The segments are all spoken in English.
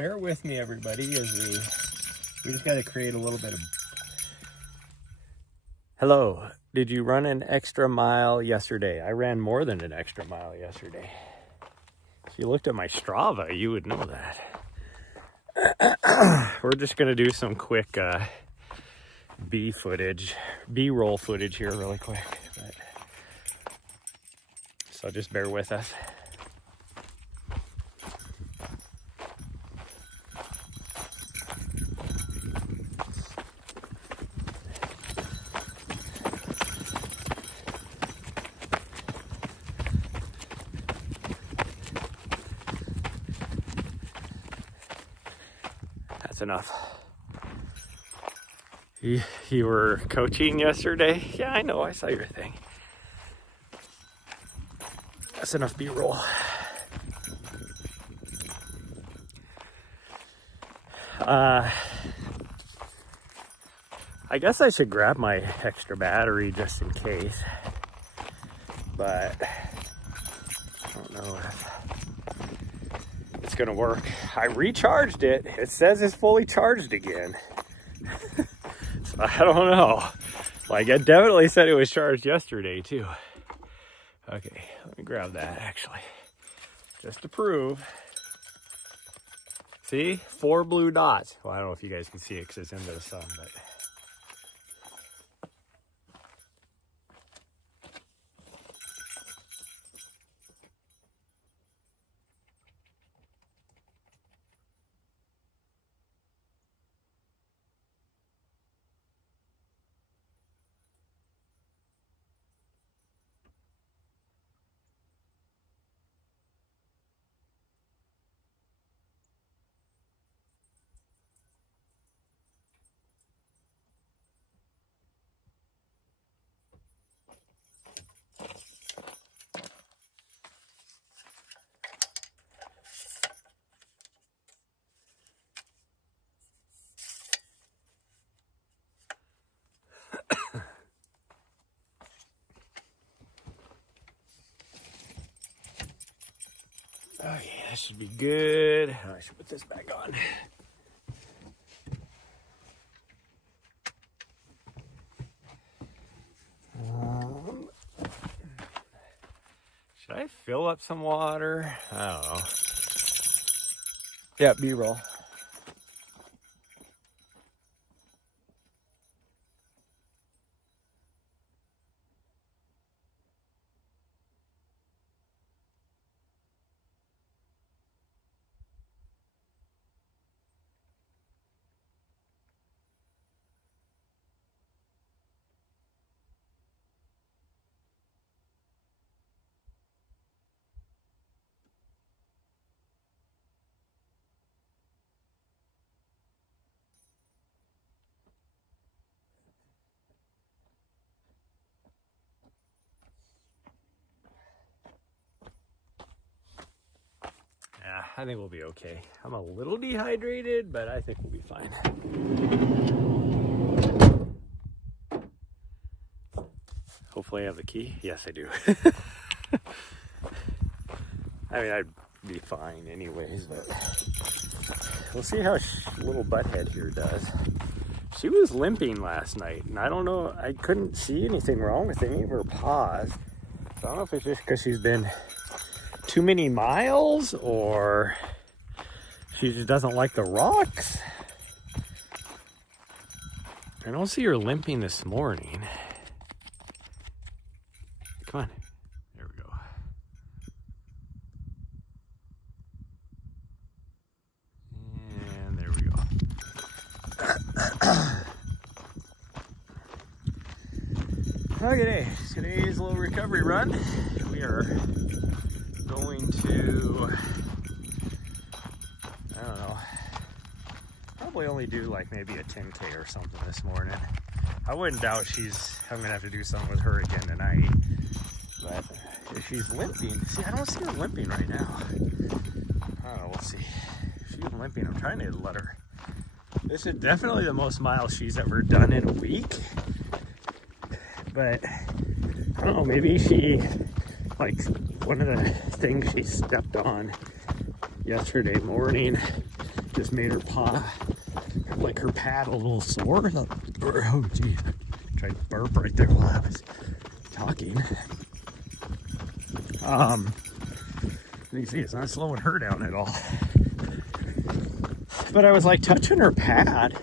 bear with me, everybody, as we just got to create a little bit of... Hello. Did you run an extra mile yesterday? I ran more than an extra mile yesterday. If you looked at my Strava, you would know that. We're just going to do some quick B-roll footage here really quick. So just bear with us. That's enough. You were coaching yesterday? Yeah, I know. I saw your thing. That's enough B-roll. I guess I should grab my extra battery just in case, but I don't know if it's gonna work. I recharged it. It says it's fully charged again. So I don't know. Like, it definitely said it was charged yesterday too. Okay, let me grab that actually, just to prove. See, 4 blue dots. Well, I don't know if you guys can see it because it's into the sun, but. Okay, that should be good. I should put this back on. Should I fill up some water? I don't know. Yeah, B-roll. Yeah, I think we'll be okay. I'm a little dehydrated, but I think we'll be fine. Hopefully I have the key. Yes, I do. I mean, I'd be fine anyways, but we'll see how little butthead here does. She was limping last night, and I don't know, I couldn't see anything wrong with any of her paws. So I don't know if it's just because she's been too many miles, or she just doesn't like the rocks. I don't see her limping this morning. Come on. There we go. And there we go. Okay, today's little recovery run. We are going to, I don't know, probably only do like maybe a 10K or something this morning. I wouldn't doubt I'm gonna have to do something with her again tonight. But if she's limping, see, I don't see her limping right now. I don't know, we'll see. If she's limping, I'm trying to let her. This is definitely the most miles she's ever done in a week. But I don't know, maybe she, like, one of the things she stepped on yesterday morning just made her paw, like her pad, a little sore. Oh geez, I tried to burp right there while I was talking. You see, it's not slowing her down at all. But I was like touching her pad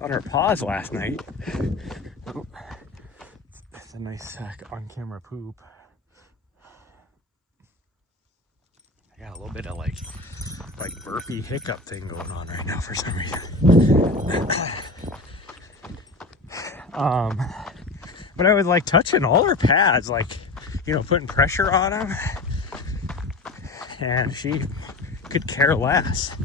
on her paws last night. Oh, that's a nice on-camera poop. I got a little bit of like burpy hiccup thing going on right now for some reason. But I was like touching all her pads, like, you know, putting pressure on them, and she could care less.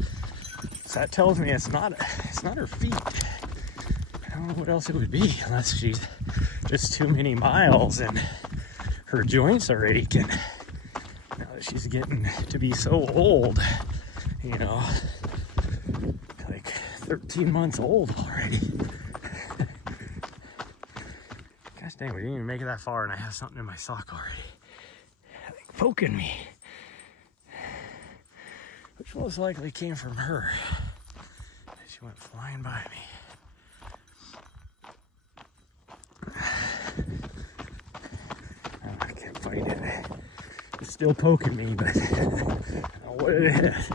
So that tells me it's not her feet. I don't know what else it would be, unless she's just too many miles and her joints are aching. Now that she's getting to be so old, you know, like 13 months old already. Gosh dang, we didn't even make it that far and I have something in my sock already. Like poking me. Which most likely came from her. She went flying by me. I can't fight it. It's still poking me, but I don't know what it is.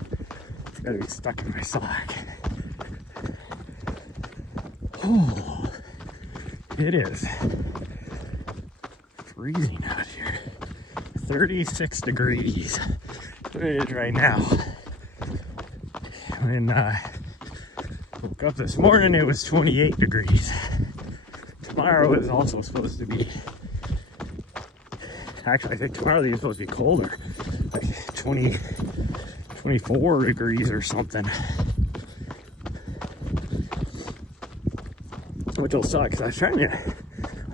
It's gotta be stuck in my sock. Oh, it is freezing out here. 36 degrees. That's what it is right now. When I woke up this morning, it was 28 degrees. Tomorrow is also supposed to be, actually I think tomorrow is supposed to be colder, like 24 degrees or something. Which will suck, because I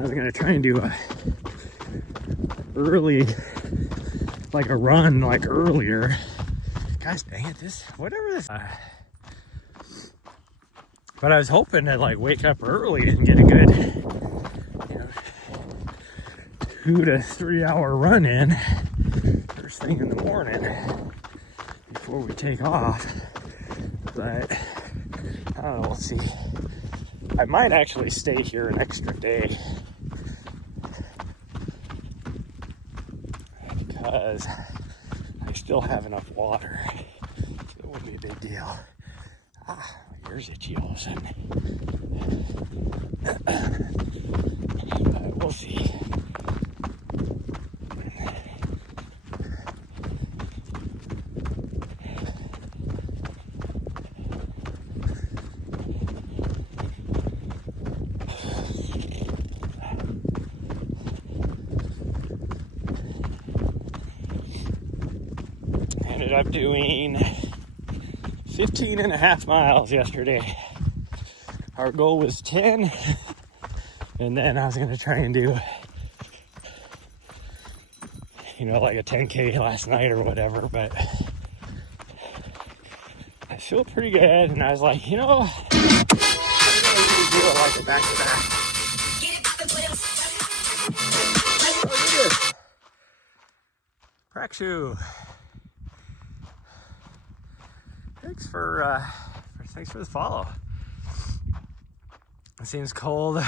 was gonna try and do a early, like a run like earlier. Gosh dang it, whatever this. But I was hoping to like wake up early and get a good, you know, 2 to 3 hour run in first thing in the morning before we take off. But I don't know, we'll see. I might actually stay here an extra day because I still have enough water, so it wouldn't be a big deal. My ear's itchy all of a sudden. But we'll see. Ended up doing 15 and a half miles yesterday. Our goal was 10, and then I was going to try and do, you know, like a 10K last night or whatever, but I feel pretty good, and I was like, you know, I'm going to do it like a back-to-back. Prac shoe. Thanks for the follow. It seems cold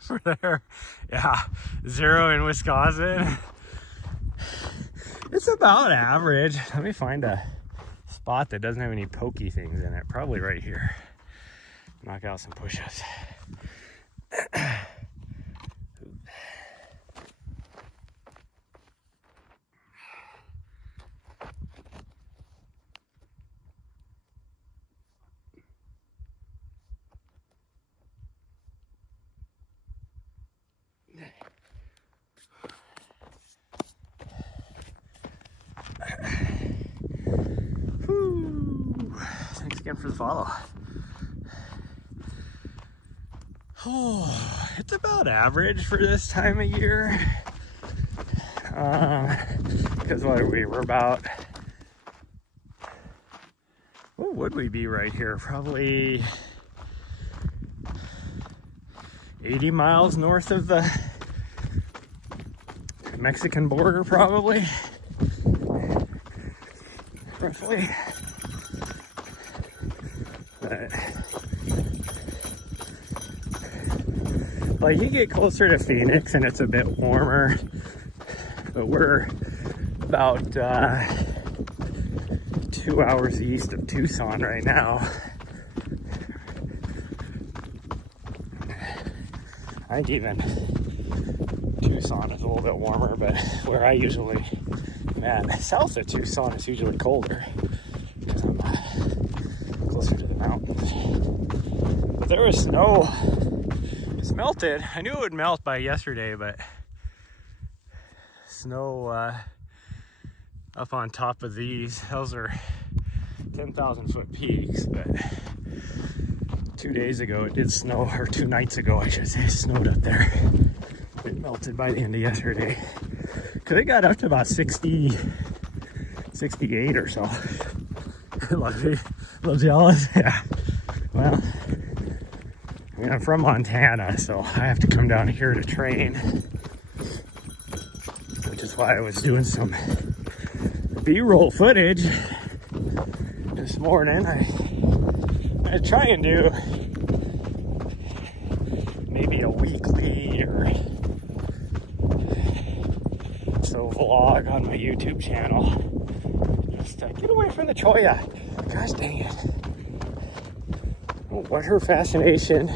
for there. Yeah, 0 in Wisconsin. It's about average. Let me find a spot that doesn't have any pokey things in it. Probably right here. Knock out some push-ups. Thanks again for the follow. Oh, it's about average for this time of year. Because we're about, what would we be right here? Probably 80 miles north of the Mexican border, probably. Roughly. but like you get closer to Phoenix and it's a bit warmer, but we're about 2 hours east of Tucson right now. I think even Tucson is a little bit warmer, but where I usually, south of Tucson is usually colder because I'm closer to the mountains. But there was snow. It's melted. I knew it would melt by yesterday, but snow up on top of these. Those are 10,000 foot peaks, but 2 days ago it did snow, or 2 nights ago I should say, it snowed up there. It melted by the end of yesterday because it got up to about 60, 68 or so. A little jealous. Yeah, well, I mean, I'm from Montana, so I have to come down here to train, which is why I was doing some B-roll footage this morning. I try and do maybe a weekly or so vlog on my YouTube channel. Just get away from the cholla. Gosh dang it. Oh, what her fascination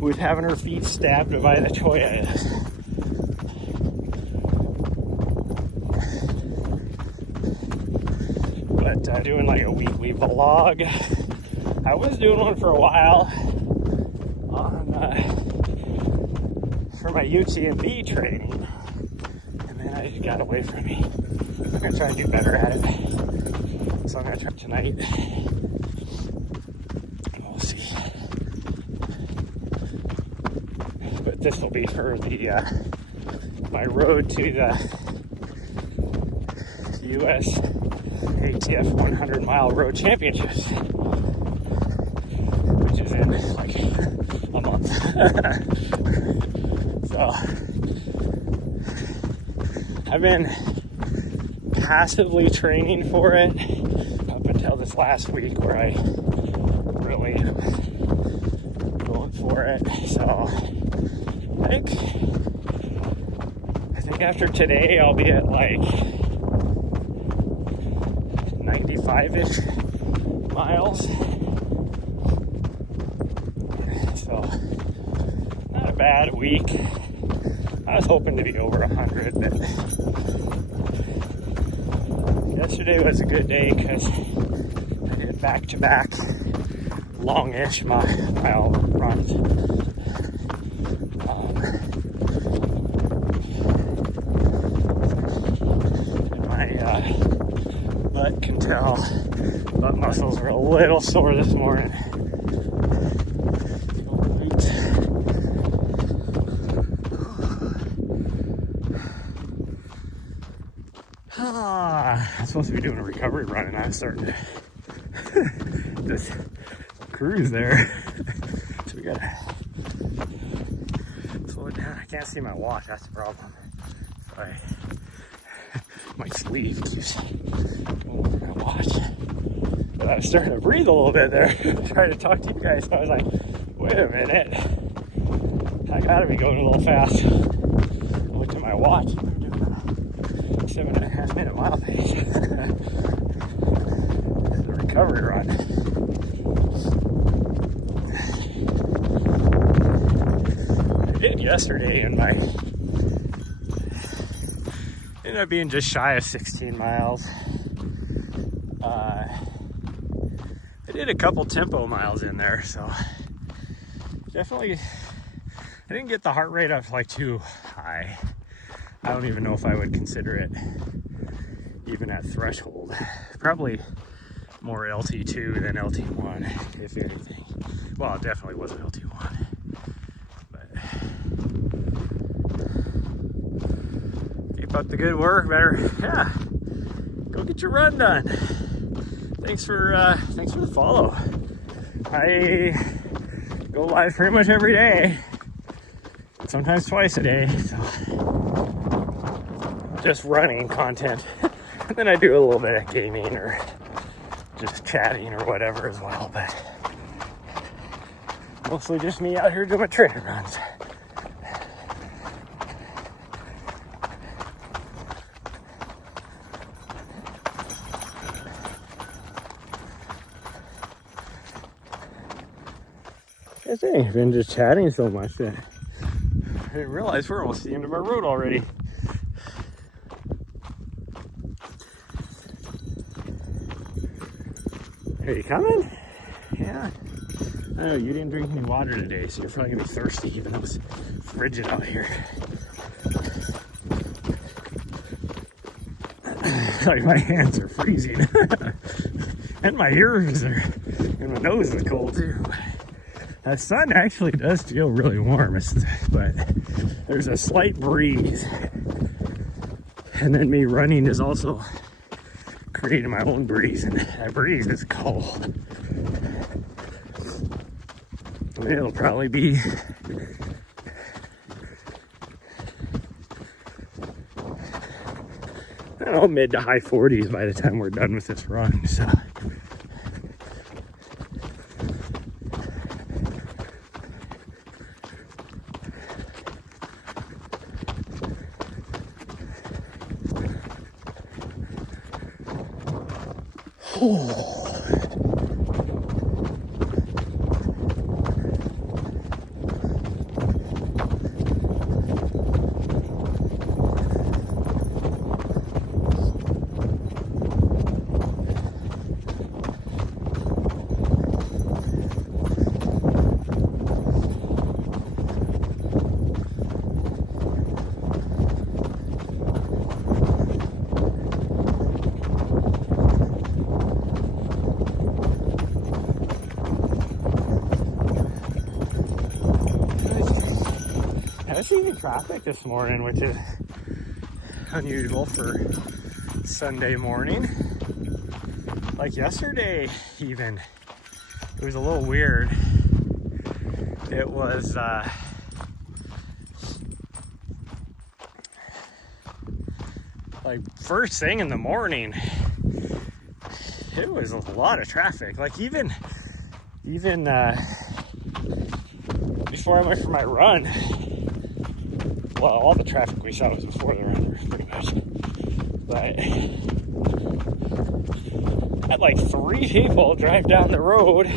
with having her feet stabbed by the cholla is. But doing like a weekly vlog. I was doing one for a while on for my UTMB training, and then I got away from me. I'm gonna try and do better at it. So I'm gonna try tonight. We'll see. But this will be for the my road to the US ATF 100 mile road championships, which is in like a month. So I've been passively training for it up until this last week where I really going for it. So I think after today I'll be at like 95-ish miles. So not a bad week. I was hoping to be over 100, but yesterday was a good day because I did back-to-back longish mile runs. Butt can tell. Butt muscles are a little sore this morning. I'm supposed to be doing a recovery run and I'm starting to just cruise there. So we gotta slow it down. I can't see my watch, that's the problem. So my sleeve keeps over my watch. But I was starting to breathe a little bit there, trying to talk to you guys. So I was like, wait a minute, I gotta be going a little fast. I looked at my watch, we're doing a 7.5 minute mile pace. The recovery run. I did yesterday in my ended up being just shy of 16 miles. I did a couple tempo miles in there, so definitely I didn't get the heart rate up like too high. I don't even know if I would consider it even at threshold. Probably more LT2 than LT1, if anything. Well, it definitely wasn't LT1. Keep up the good work. Better, yeah. Go get your run done. Thanks for the follow. I go live pretty much every day, sometimes twice a day. So just running content, and then I do a little bit of gaming or just chatting or whatever as well. But Mostly just me out here doing my training runs. I think I've been just chatting so much that I didn't realize we're almost at the end of our road already. Are you coming? Yeah. I know you didn't drink any water today, so you're probably gonna be thirsty even though it's frigid out here. Like my hands are freezing. And my ears are, and my nose is cold too. The sun actually does feel really warm, but there's a slight breeze. And then me running is also creating my own breeze, and that breeze is cold. It'll probably be I don't know, mid to high 40s by the time we're done with this run, so. I was seeing traffic this morning, which is unusual for Sunday morning. Like yesterday even, it was a little weird. It was like first thing in the morning, it was a lot of traffic. Like even before I went for my run, well, all the traffic we saw was before the run, pretty much. But I had like 3 people drive down the road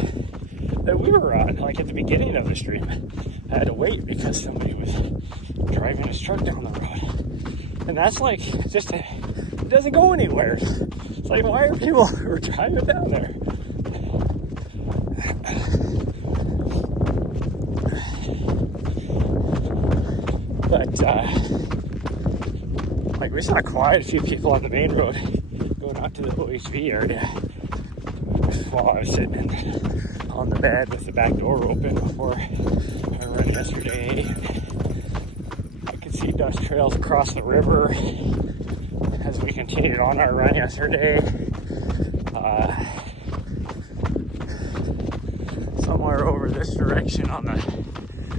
that we were on, like at the beginning of the stream. I had to wait because somebody was driving his truck down the road. And that's like, just, it doesn't go anywhere. It's like, why are people who are driving down there? But, like we saw quite a few people on the main road going out to the OHV area while I was sitting on the bed with the back door open before I ran yesterday. I could see dust trails across the river as we continued on our run yesterday. Somewhere over this direction on the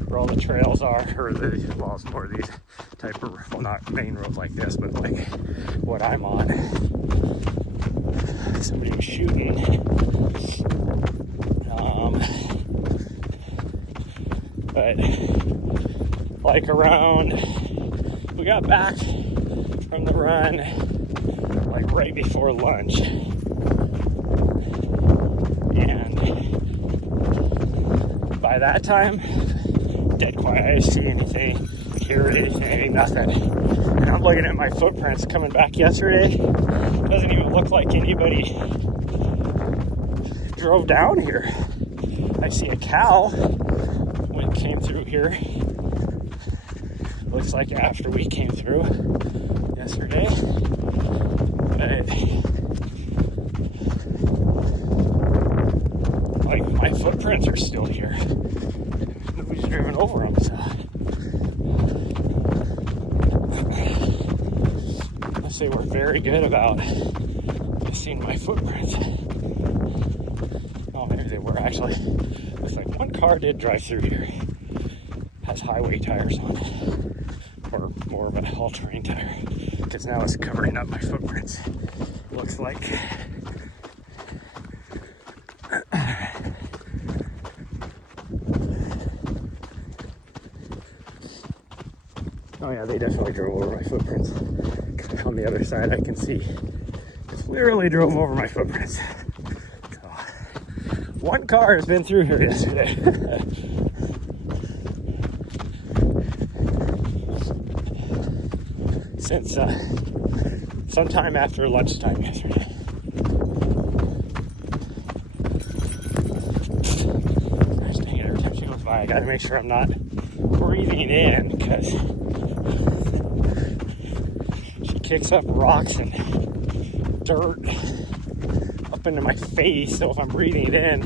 where all the trails are, or the, well, it's more of these type of, well, not main roads like this, but like what I'm on. Somebody was shooting. But like around, we got back from the run like right before lunch. And by that time, dead quiet. I didn't see anything, hear anything, nothing. And I'm looking at my footprints coming back yesterday. Doesn't even look like anybody drove down here. I see a cow when it came through here. Looks like after we came through yesterday. But like my footprints are still here. Nobody's driven over them, so unless they were very good about missing my footprints. Oh, maybe they were actually. Looks like one car did drive through here. Has highway tires on, or more of an all-terrain tire, because now it's covering up my footprints. Looks like. Oh yeah, they definitely drove over my footprints. On the other side, I can see clearly drove over my footprints. So, one car has been through here yesterday. Since sometime after lunchtime yesterday. Gosh dang it, every time she goes by, I gotta make sure I'm not breathing in, because she kicks up rocks and dirt up into my face, so if I'm breathing it in,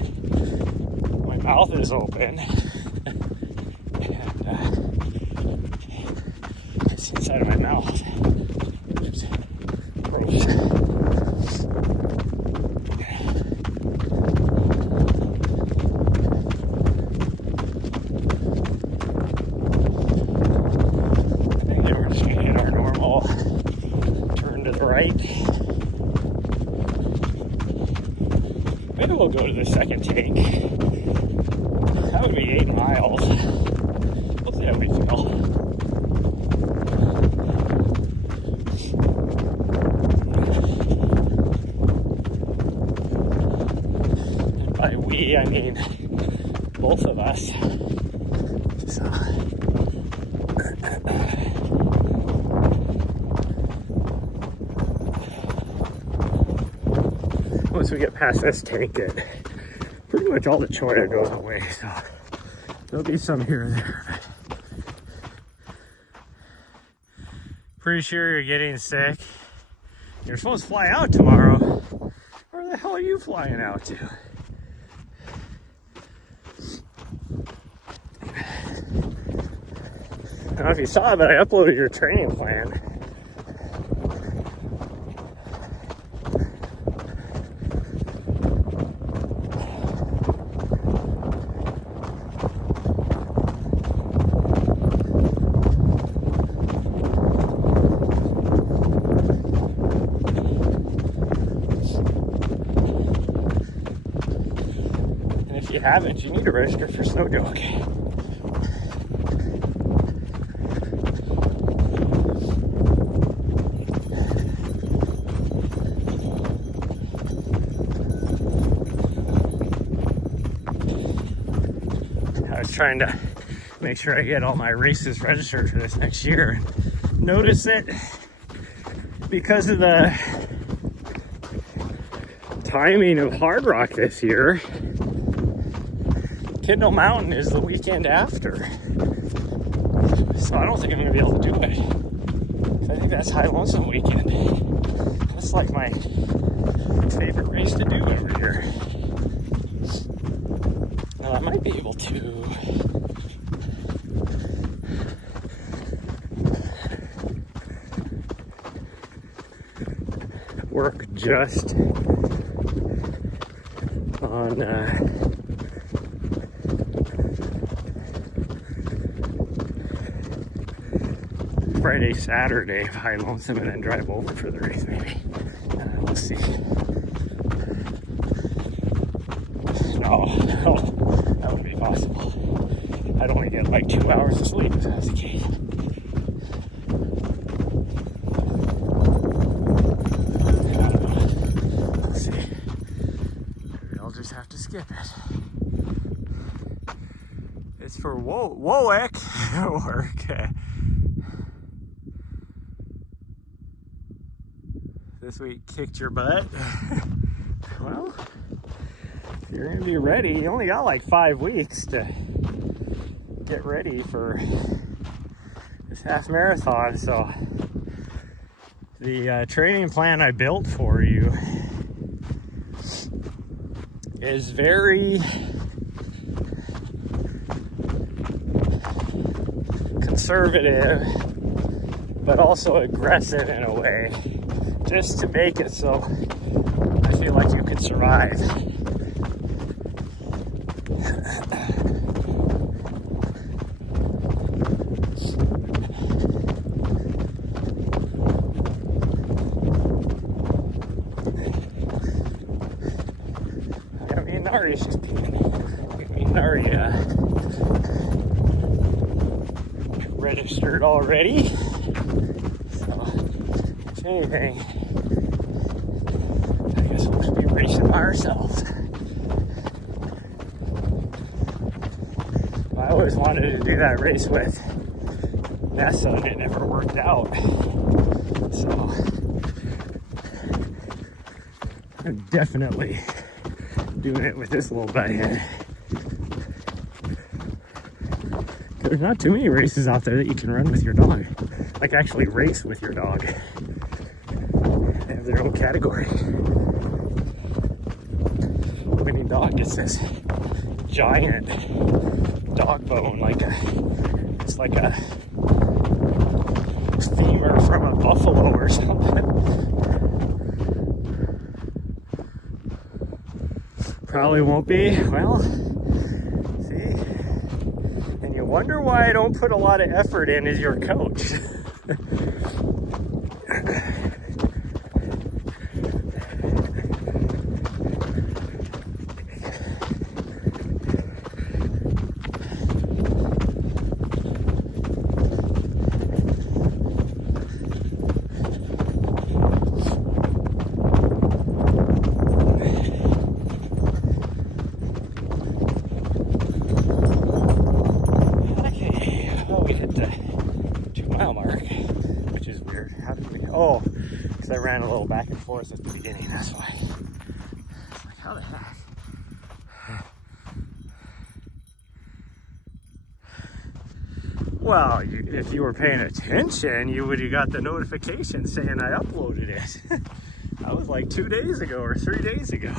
my mouth is open, and it's inside of my mouth. It's gross. I think we're just gonna hit our normal turn to the right. Maybe we'll go to the second tank. That would be 8 miles. We'll see how we feel. And by we, I mean both of us. So. Once we get past this tank, it pretty much all the choya goes away, so there'll be some here and there. Pretty sure you're getting sick. You're supposed to fly out tomorrow. Where the hell are you flying out to? I don't know if you saw it, but I uploaded your training plan. If you haven't, you need to register for Snow Joke. I was trying to make sure I get all my races registered for this next year. Notice that because of the timing of Hard Rock this year, Kindle Mountain is the weekend after. So I don't think I'm going to be able to do it. I think that's High Lonesome weekend. That's like my favorite race to do every year. Now I might be able to work just on Friday, Saturday of High Lonesome, and then drive over for the race, maybe. We'll see. No, that wouldn't be possible. I'd only get like 2 hours of sleep if that was the case. Let's see. Maybe I'll just have to skip it. It's for Wowick work. This week kicked your butt. Well, if you're gonna be ready, you only got like 5 weeks to get ready for this half marathon. So the training plan I built for you is very conservative, but also aggressive in a way, just to make it so I feel like you could survive. I mean, Nari's just peeing. I mean, Nari registered already. So, if anything, I guess we'll just be racing by ourselves. I always wanted to do that race with Nessa and it never worked out. So, I'm definitely doing it with this little butthead. There's not too many races out there that you can run with your dog. Like actually race with your dog. They have their own category. Winning dog gets this giant dog bone, it's like a femur from a buffalo or something. Probably won't be. Well, see, and you wonder why I don't put a lot of effort in as your coach. Oh, because I ran a little back and forth at the beginning, that's why. It's like, how the heck? Well, if you were paying attention, you would have got the notification saying I uploaded it. That was like 2 days ago or 3 days ago.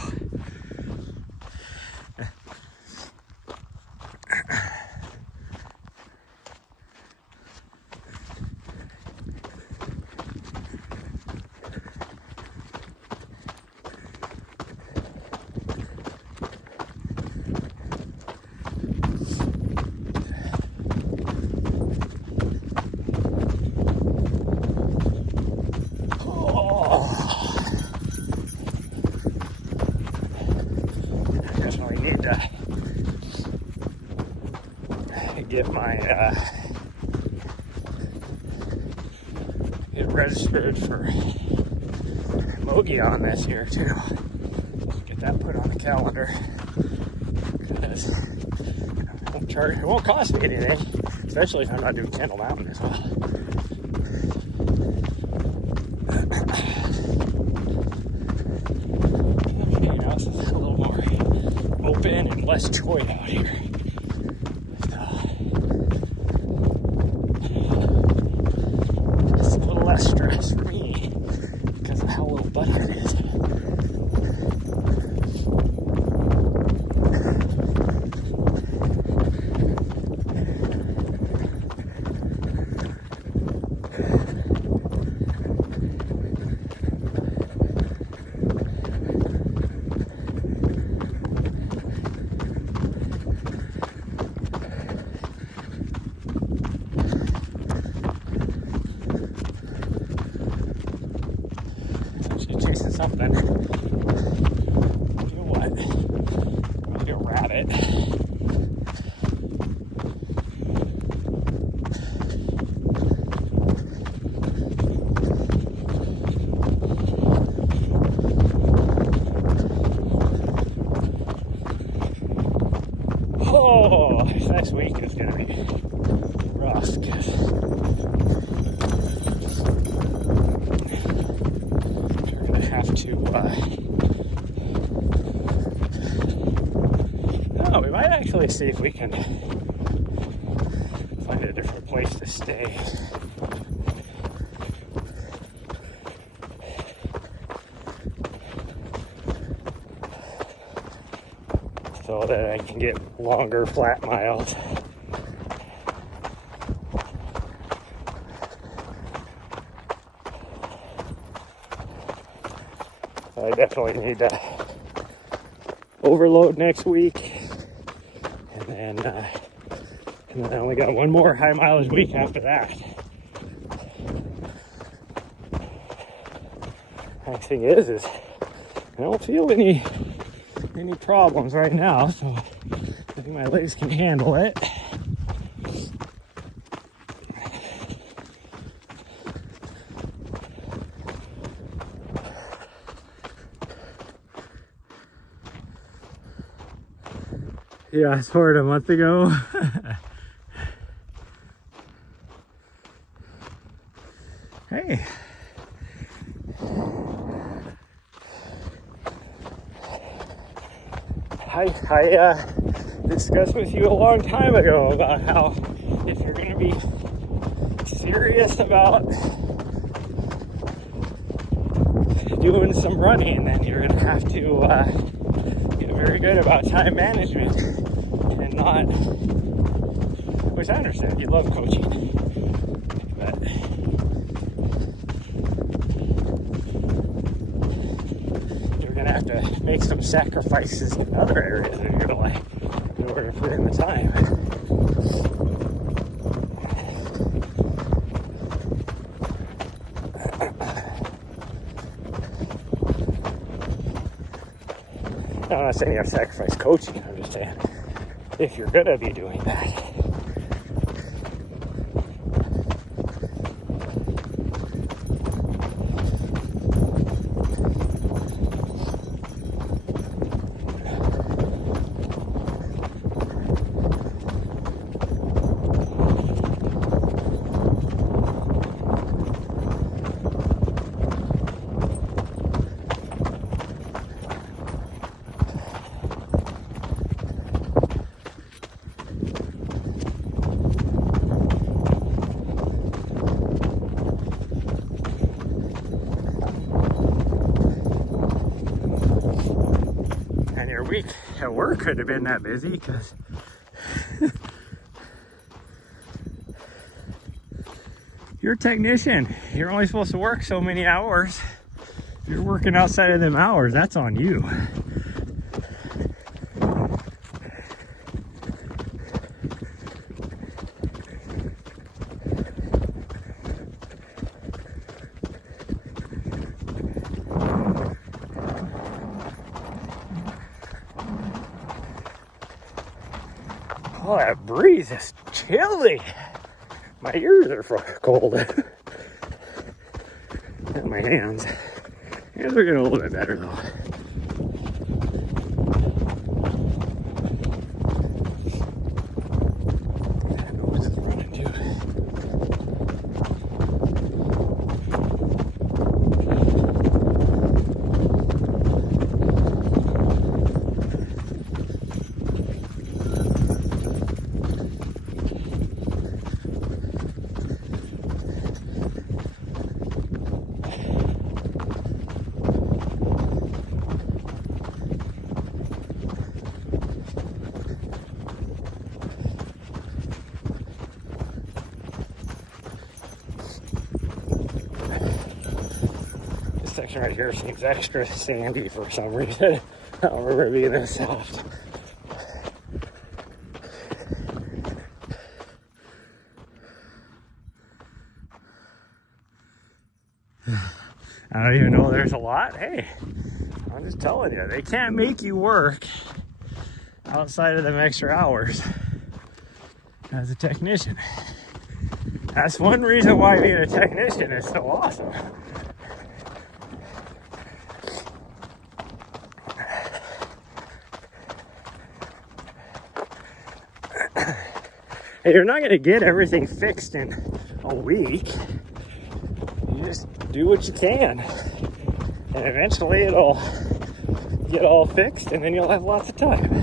Get my get registered for Mogi on this year too. Get that put on the calendar because it won't cost me anything, especially if I'm not doing Candle Mountain as well. You know, it's a little more open and less joy out here. Stress for me because of how little butter it is. Something. You know what? Maybe a rabbit. Oh, this next week is gonna be rough because we might actually see if we can find a different place to stay. So that I can get longer flat miles. I definitely need to overload next week, and then I only got one more high mileage week after that. Next thing is I don't feel any problems right now, so I think my legs can handle it. You asked for it a month ago. Hey. I discussed with you a long time ago about how if you're going to be serious about doing some running, then you're going to have to get very good about time management and not, which I understand, you love coaching, but you're going to have to make some sacrifices in other areas of your life in order to put in the time. I'm not saying you have to sacrifice coaching, I'm just saying if you're gonna be doing that. Week at work could have been that busy because you're a technician. You're only supposed to work so many hours. If you're working outside of them hours, that's on you. Oh, that breeze is chilly. My ears are cold. And my hands. Hands are getting a little bit better though. That nose is running too. Section right here seems extra sandy for some reason. I don't remember it being this soft. I don't even know there's a lot. Hey, I'm just telling you, they can't make you work outside of them extra hours as a technician. That's one reason why being a technician is so awesome. Hey, you're not going to get everything fixed in a week. You just do what you can. And eventually it'll get all fixed and then you'll have lots of time.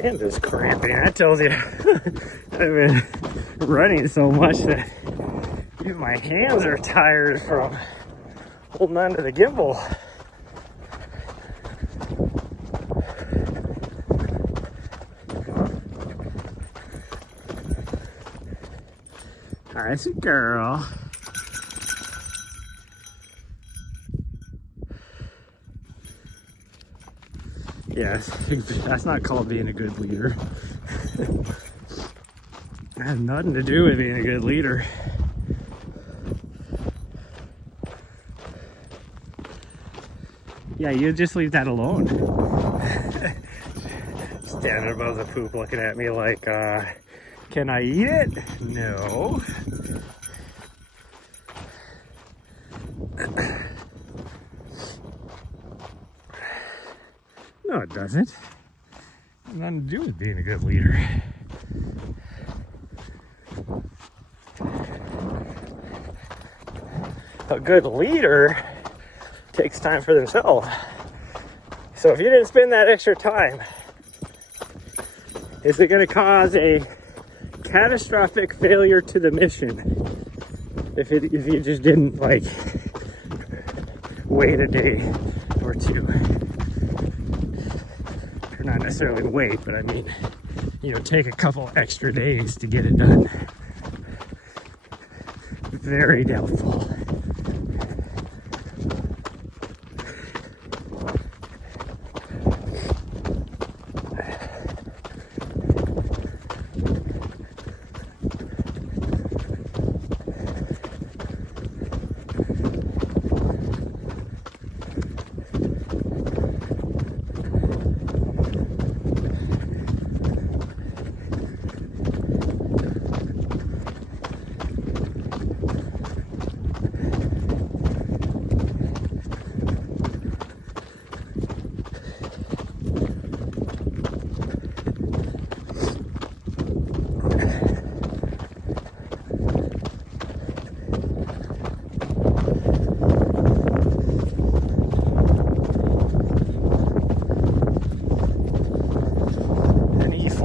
hand is cramping. That tells you I've been running so much that even my hands are tired from holding on to the gimbal. Nice girl. Yes, that's not called being a good leader. That has nothing to do with being a good leader. Yeah, you just leave that alone. Standing above the poop looking at me like, can I eat it? No. No, it doesn't. Nothing to do with being a good leader. A good leader takes time for themselves. So if you didn't spend that extra time, is it going to cause a catastrophic failure to the mission if you just didn't like wait a day or two? Or not necessarily wait, but I mean, you know, take a couple extra days to get it done. Very doubtful.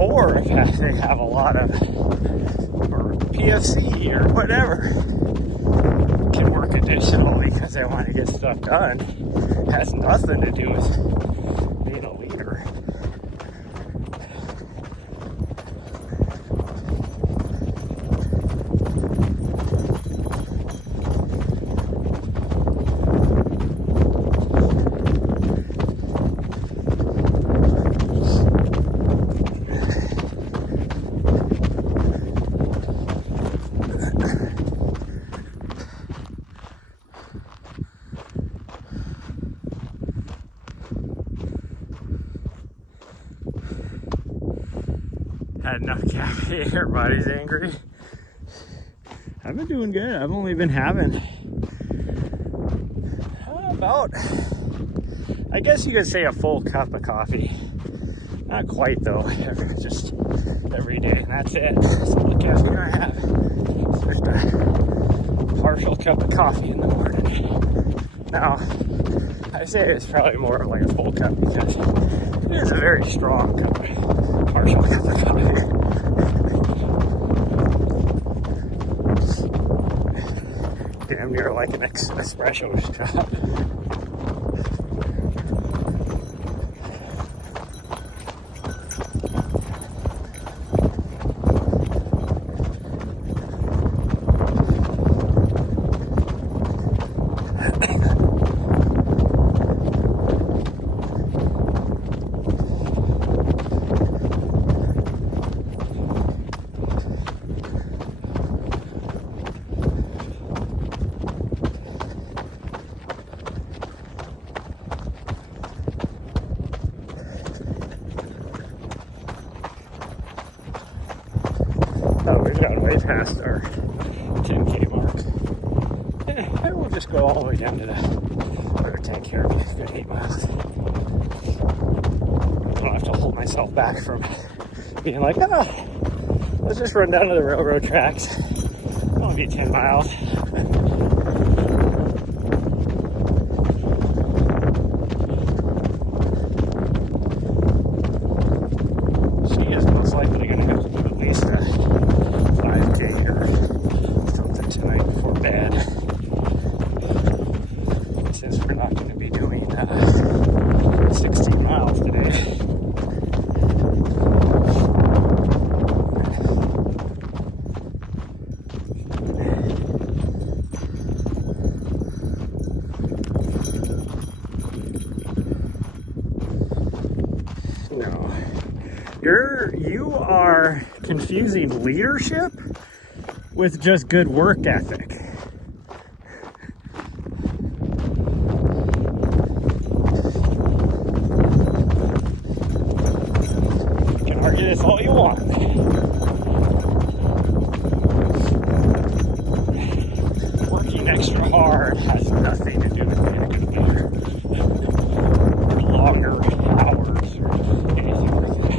Or if they have a lot of, or PFC or whatever, can work additionally because they want to get stuff done. It has nothing to do with being a leader. Had enough caffeine. Everybody's angry. I've been doing good. I've only been having about, I guess you could say, a full cup of coffee. Not quite though, just every day, and that's it. That's all the caffeine I have. It's just a partial cup of coffee in the morning. Now, I say it's probably more like a full cup because it is a very strong cup, partial cup of coffee. Damn near like an espresso shot. Oh, we've gotten way past our 10K mark. Yeah, we'll just go all the way down to the 10K, a good 8 miles. I don't have to hold myself back from being like, let's just run down to the railroad tracks. It'll only be 10 miles. you are confusing leadership with just good work ethic. You can argue this all you want. Working extra hard has nothing to do with being a good leader. Longer hours or anything like that.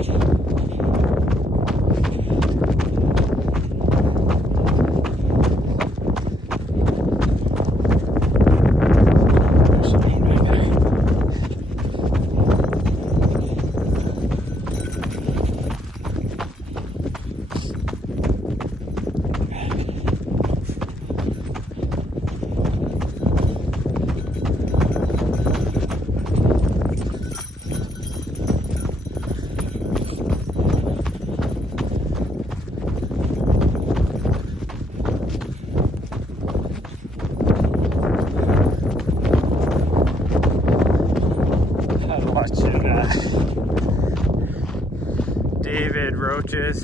David Roaches.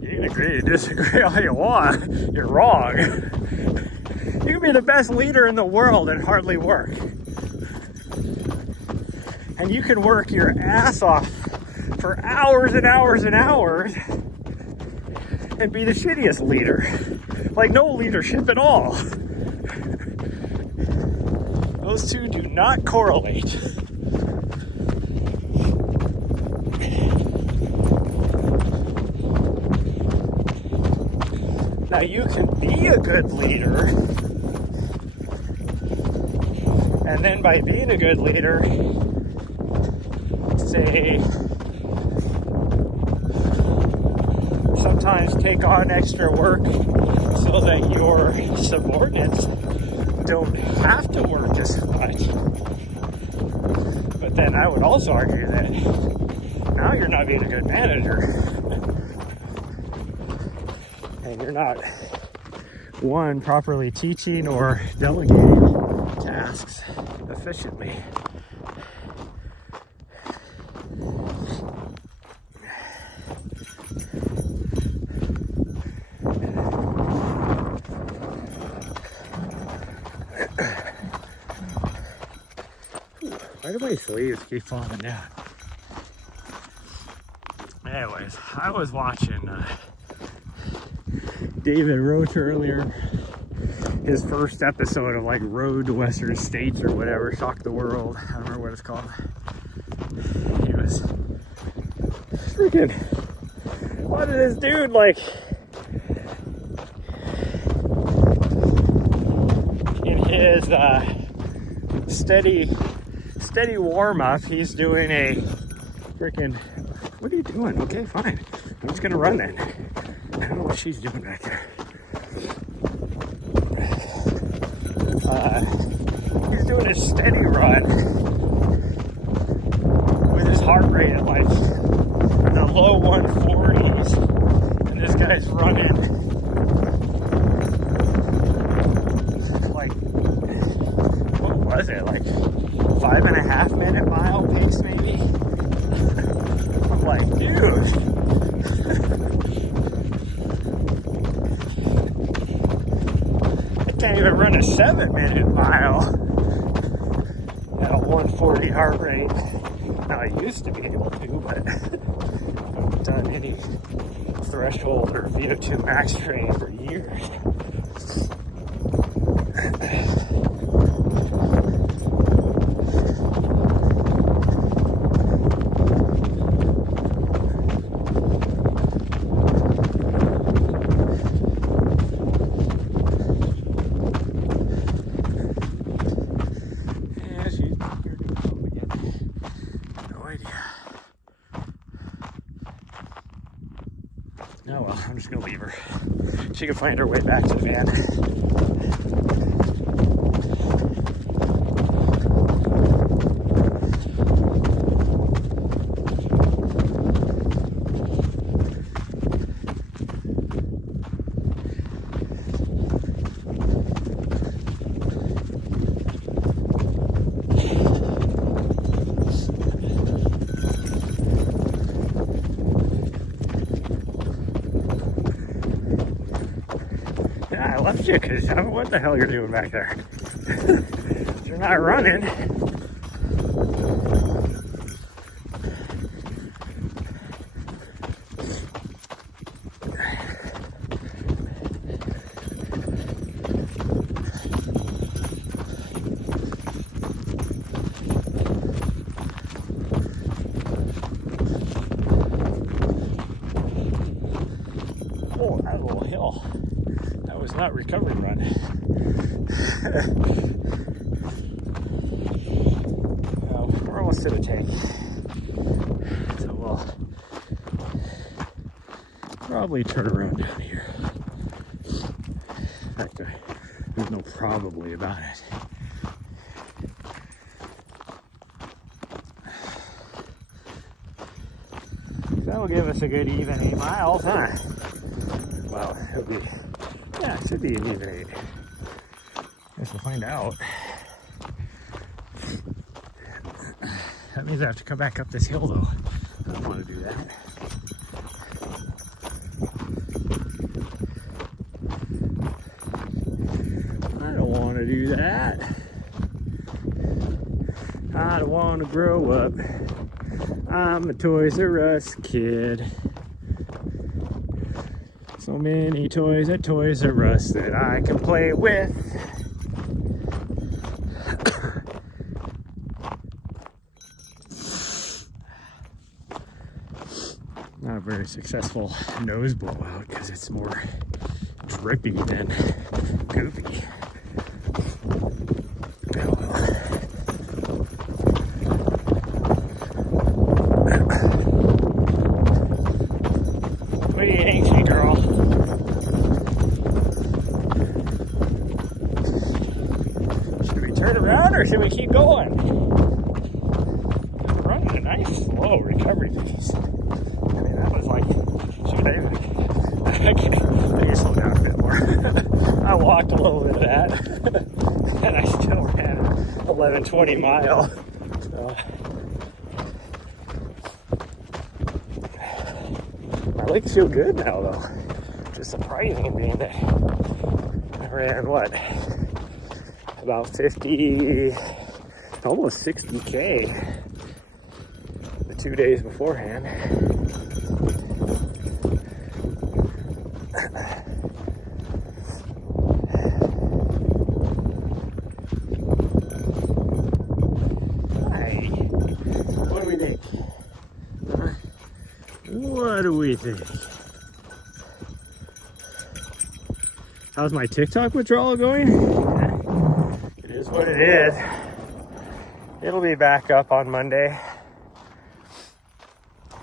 You can agree to disagree all you want. You're wrong. You can be the best leader in the world and hardly work. And you can work your ass off for hours and hours and hours and be the shittiest leader. Like no leadership at all. Those two do not correlate. Now you can be a good leader, and then by being a good leader, say, sometimes take on extra work so that your subordinates don't have to work as much. But then I would also argue that now you're not being a good manager. And you're not, one, properly teaching or delegating tasks efficiently. Why do my sleeves keep falling down? Anyways, I was watching David Roach earlier, his first episode of like Road to Western States or whatever, shocked the world. I don't remember what it's called. He was freaking, what did this dude like in his steady warm-up, he's doing a freaking, what are you doing? Okay, fine, I'm just gonna run then. I don't know what she's doing back there. He's doing a steady run with his heart rate at like the low 140s, and this guy's running like, what was it, like 5.5 minute mile pace maybe? I'm like, dude. Can't even run a 7-minute mile at a 140 heart rate. Now I used to be able to, but I haven't done any threshold or VO2 max training for years. Oh well, I'm just gonna leave her. She can find her way back to the van. left you because I don't know what the hell you're doing back there. You're not running. Oh, that little hill. That was not recovery run. We're almost to the tank. So we'll probably turn around down here. In fact, there's no probably about it. That'll give us a good even 8 miles, huh? Well, it'll be, yeah, it should be an even 8. Guess we'll find out. That means I have to come back up this hill, though. I don't want to do that. I don't want to do that. I don't want to grow up. I'm a Toys R Us kid. So many toys at Toys R Us that I can play with. Not a very successful nose blowout because it's more drippy than goopy. Oh well. What do you think, sweet girl? Should we turn around or should we keep going? We're running a nice slow recovery pace. I can slow down a bit more. I walked a little bit of that, and I still ran 11-20 mile. So. My legs feel good now, though. Which is surprising, being that I ran, what, about 50, almost 60K the 2 days beforehand. What do we think? How's my TikTok withdrawal going? It is what it is. It'll be back up on Monday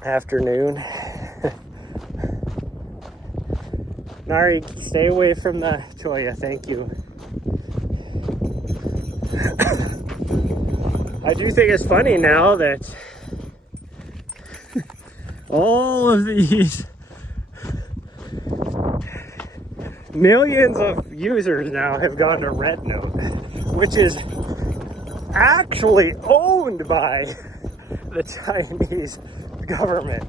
afternoon. Nari, stay away from the Cholla, thank you. I do think it's funny now that all of these millions of users now have gone to RedNote, which is actually owned by the Chinese government.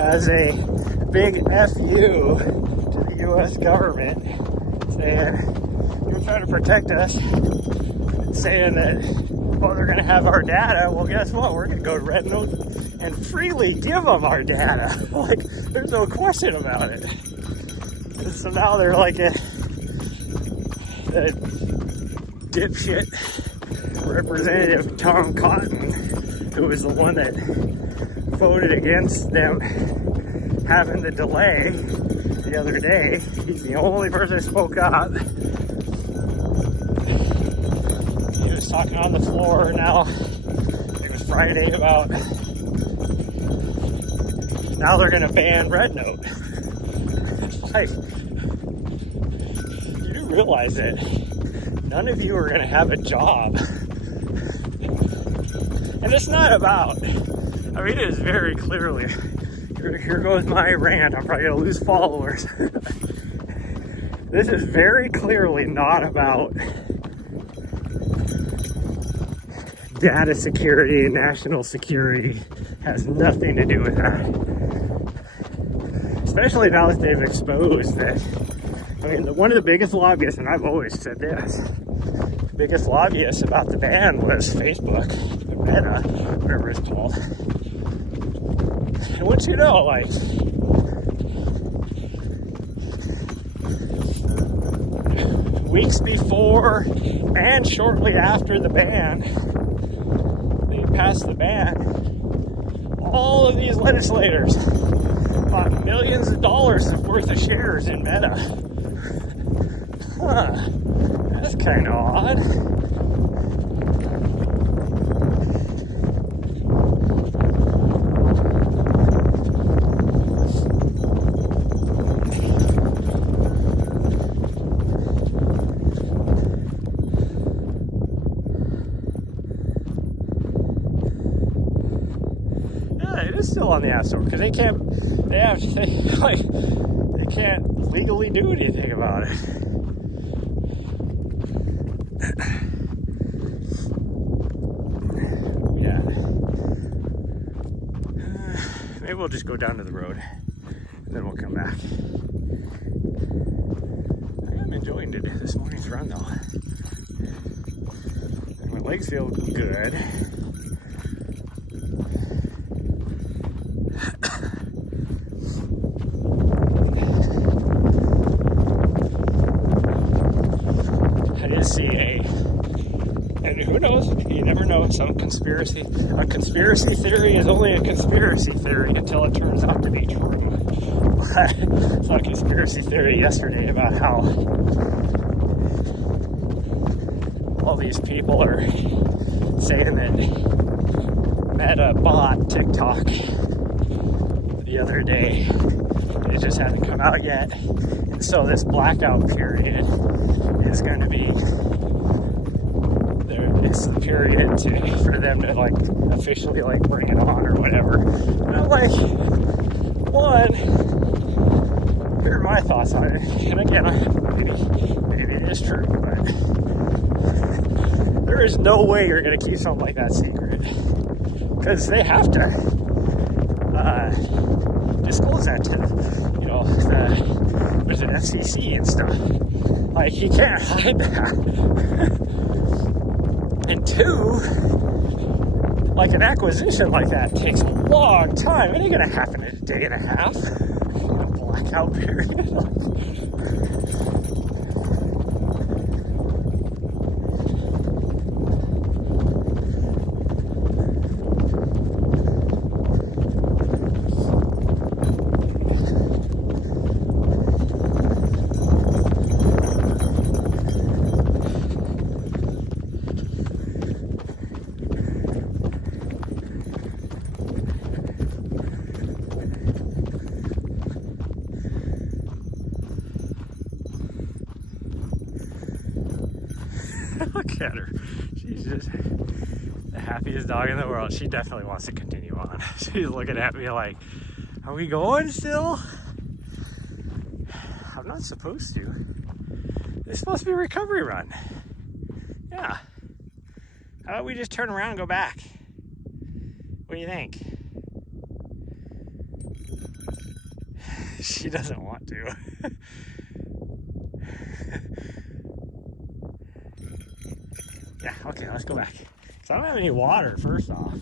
As a big FU to the US government, saying, you're trying to protect us, saying that, oh, they're going to have our data. Well, guess what? We're going to go to RedNote and freely give them our data. Like, there's no question about it. And so now they're like a dipshit Representative Tom Cotton, who was the one that voted against them having the delay the other day. He's the only person that spoke up. He was talking on the floor now. It was Friday about now they're going to ban RedNote. Like, you do realize that none of you are going to have a job. And it's not about, I mean, it is very clearly, here goes my rant, I'm probably going to lose followers. This is very clearly not about data security, national security, has nothing to do with that. especially now that they've exposed that. I mean, one of the biggest lobbyists, and I've always said this, the biggest lobbyist about the ban was Facebook, or Meta, whatever it's called. And once you know, like, weeks before and shortly after the ban, they passed the ban, all of these legislators bought millions of dollars worth of shares in Meta. Huh, that's kind of odd. It is still on the App Store because they can't legally do anything about it. Yeah. Maybe we'll just go down to the road and then we'll come back. I am enjoying this morning's run though. And my legs feel good. And who knows, you never know, a conspiracy theory is only a conspiracy theory until it turns out to be true. But I saw a conspiracy theory yesterday about how all these people are saying that Meta bought TikTok the other day. It just hasn't come out yet. And so this blackout period is going to be it's the period for them to like officially like bring it on or whatever. And I'm like, one, here are my thoughts on it. And again, maybe it is true, but there is no way you're going to keep something like that secret because they have to disclose that to there's an FCC and stuff. Like, you can't hide that. And two, like an acquisition like that takes a long time. It ain't gonna happen in a day and a half. In a blackout period. Look at her. She's just the happiest dog in the world. She definitely wants to continue on. She's looking at me like, are we going still? I'm not supposed to. It's supposed to be a recovery run. Yeah. How about we just turn around and go back? What do you think? She doesn't want to. Yeah, okay, let's go back. So I don't have any water, first off.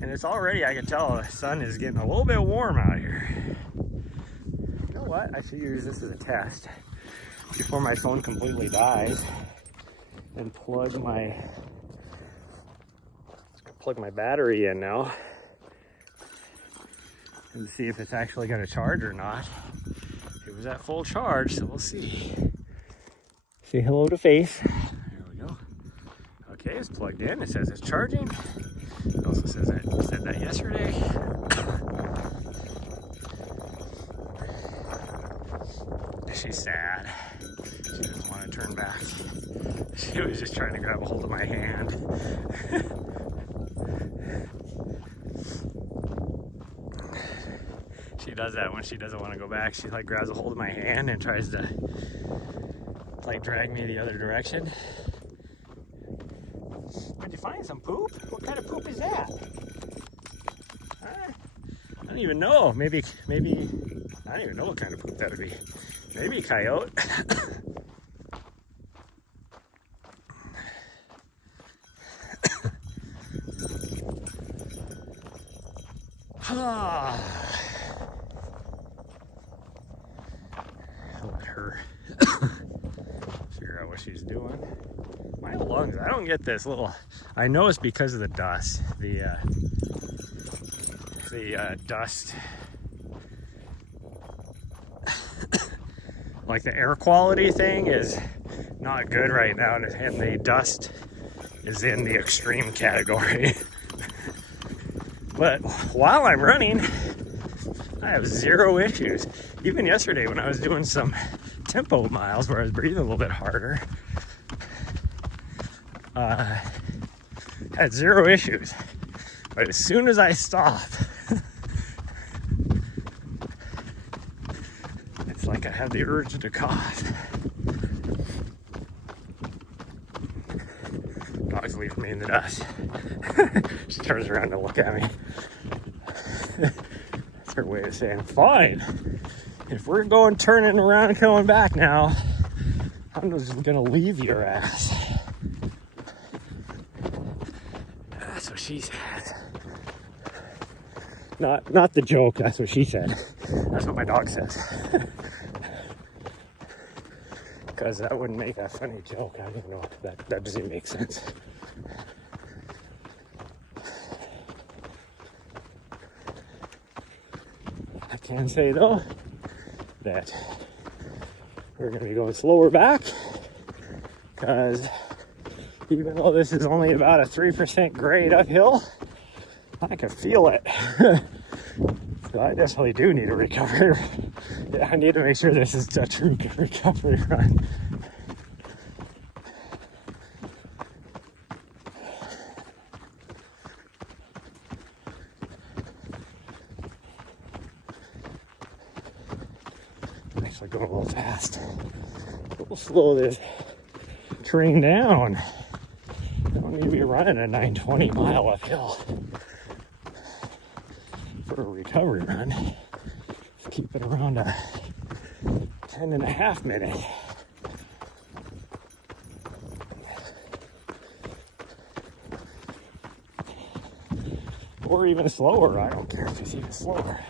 And it's already, I can tell the sun is getting a little bit warm out here. You know what? I should use this as a test before my phone completely dies and plug my battery in now and see if it's actually going to charge or not. It was at full charge, so we'll see. Say hello to Faith. Okay, it's plugged in. It says it's charging. It also says it said that yesterday. She's sad. She doesn't want to turn back. She was just trying to grab a hold of my hand. She does that when she doesn't want to go back. She like grabs a hold of my hand and tries to like drag me the other direction. Did you find some poop? What kind of poop is that? I don't even know. Maybe I don't even know what kind of poop that would be. Maybe coyote. I'll let her figure out what she's doing. My lungs, I don't get this little, I know it's because of the dust. The dust, like the air quality thing is not good right now, and the dust is in the extreme category. But while I'm running, I have zero issues. Even yesterday when I was doing some tempo miles where I was breathing a little bit harder, had zero issues. But as soon as I stop, it's like I have the urge to cough. Dog's leaving me in the dust. She turns around to look at me. That's her way of saying, fine. If we're going turning around and coming back now, I'm just gonna leave your ass. That's what she said. Not the joke, that's what she said. That's what my dog says. Because that wouldn't make a funny joke. I don't know. That doesn't make sense. I can say though that we're going to be going slower back, because even though this is only about a 3% grade uphill, I can feel it. So I definitely do need a recovery. Yeah, I need to make sure this is a true recovery run. I'm actually going a little fast. We'll slow this train down. I don't need to be running a 920 mile uphill for a recovery run. Keep it around a 10.5 minute. Or even slower. I don't care if it's even slower.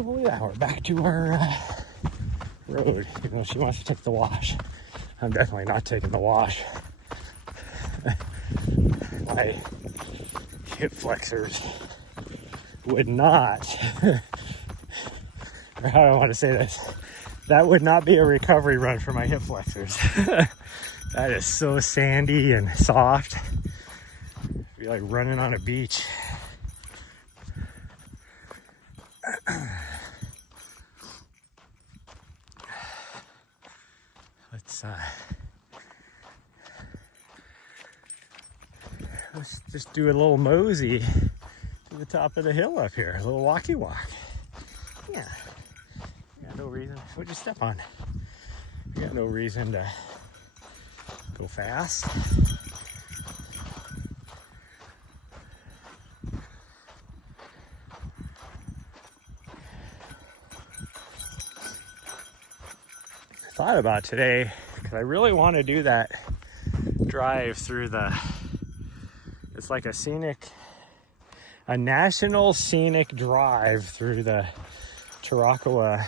Oh yeah, we're back to our road. Even though she wants to take the wash, I'm definitely not taking the wash. My hip flexors would not, or how do I want to say this? That would not be a recovery run for my hip flexors. That is so sandy and soft. It'd be like running on a beach. Let's just do a little mosey to the top of the hill up here, a little walkie walk. Yeah, got no reason. What'd you step on? We got no reason to go fast. I thought about today because I really want to do that drive through it's like a national scenic drive through the Tarakawa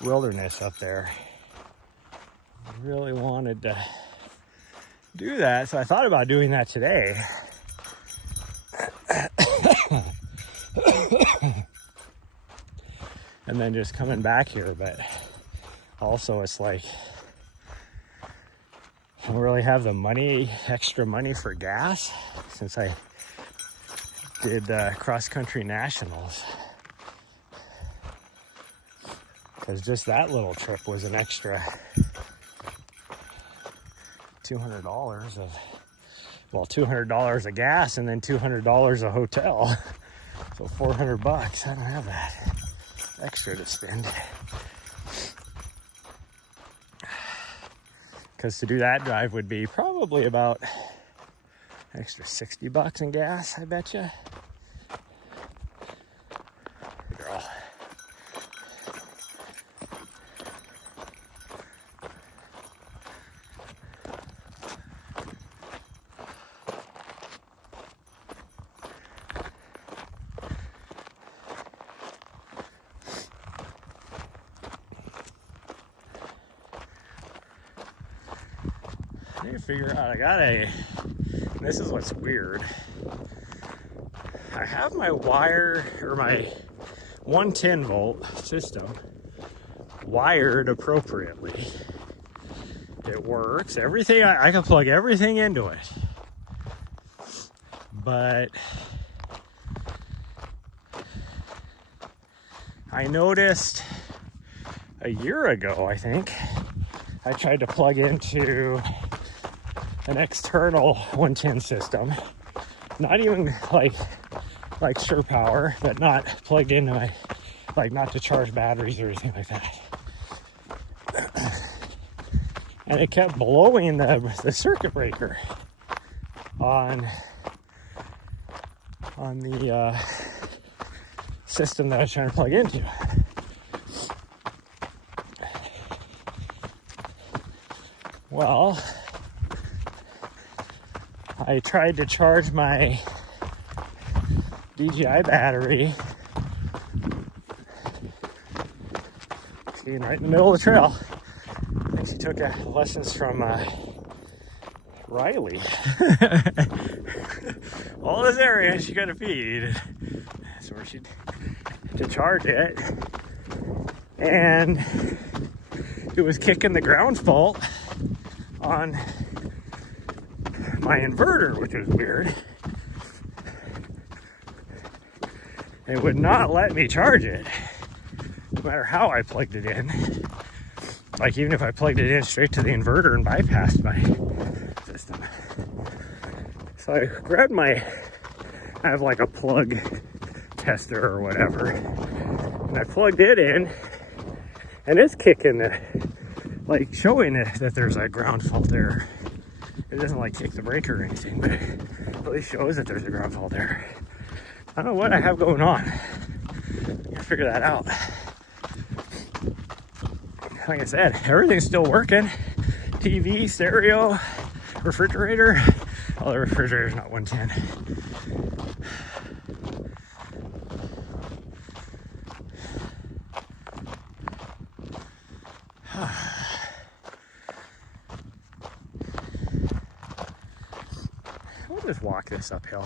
wilderness up there. I really wanted to do that, so I thought about doing that today. And then just coming back here, but also it's like I don't really have the extra money for gas since I did cross-country nationals, because just that little trip was an extra $200 $200 of gas and then $200 a hotel, so $400. I don't have that extra to spend, because to do that drive would be probably about extra $60 in gas, I bet you. Girl. I need to figure out, this is what's weird. I have my wire, or my 110 volt system wired appropriately. It works. Everything, I can plug everything into it. But I noticed a year ago, I think, I tried to plug into an external 110 system, not even like Sure Power, but not plugged into my, not to charge batteries or anything like that. And it kept blowing the circuit breaker on the system that I was trying to plug into. Well, I tried to charge my DJI battery, right in the middle of the trail. I think she took lessons from Riley. All this area she got to feed. So where she to charge it, and it was kicking the ground fault on my inverter, which was weird. It would not let me charge it, no matter how I plugged it in. Like, even if I plugged it in straight to the inverter and bypassed my system. So I grabbed I have like a plug tester or whatever, and I plugged it in, and it's kicking showing it that there's a ground fault there. It doesn't kick the breaker or anything, but it at least shows that there's a ground fault there. I don't know what I have going on. I gotta figure that out. Like I said, everything's still working. TV, stereo, refrigerator. Oh, the refrigerator's not 110. We'll just walk this uphill.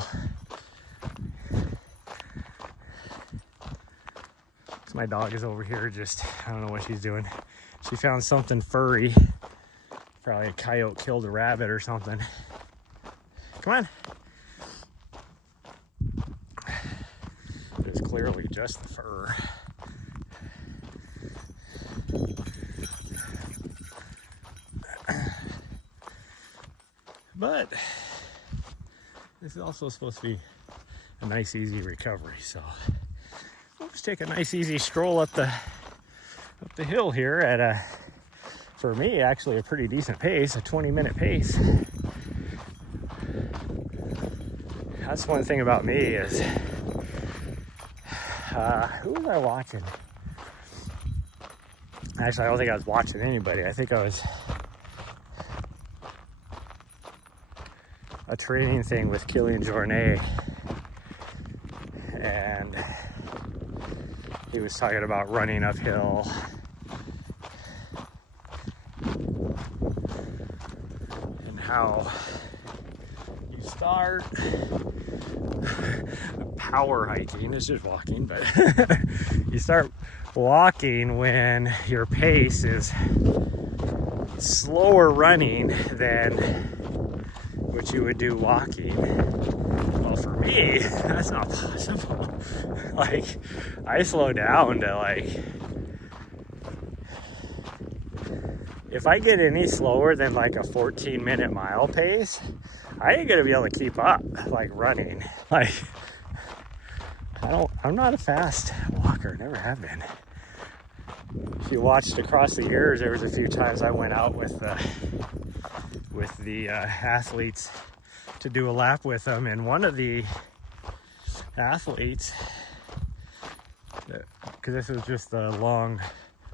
So my dog is over here I don't know what she's doing. She found something furry. Probably a coyote killed a rabbit or something. Come on. It's clearly just the fur. But this is also supposed to be a nice, easy recovery. So we'll just take a nice, easy stroll up the hill here at for me, actually a pretty decent pace, a 20-minute pace. That's one thing about me is, who was I watching? Actually, I don't think I was watching anybody. I think I was a training thing with Kilian Jornet, and he was talking about running uphill. And how you start power hiking, it's just walking, but you start walking when your pace is slower running than what you would do walking. Well, for me, that's not possible. Like, I slow down to like, if I get any slower than like a 14-minute mile pace, I ain't gonna be able to keep up, like running. Like, I'm not a fast walker, never have been. If you watched across the years, there was a few times I went out with the athletes to do a lap with them, and one of the athletes, because this was just the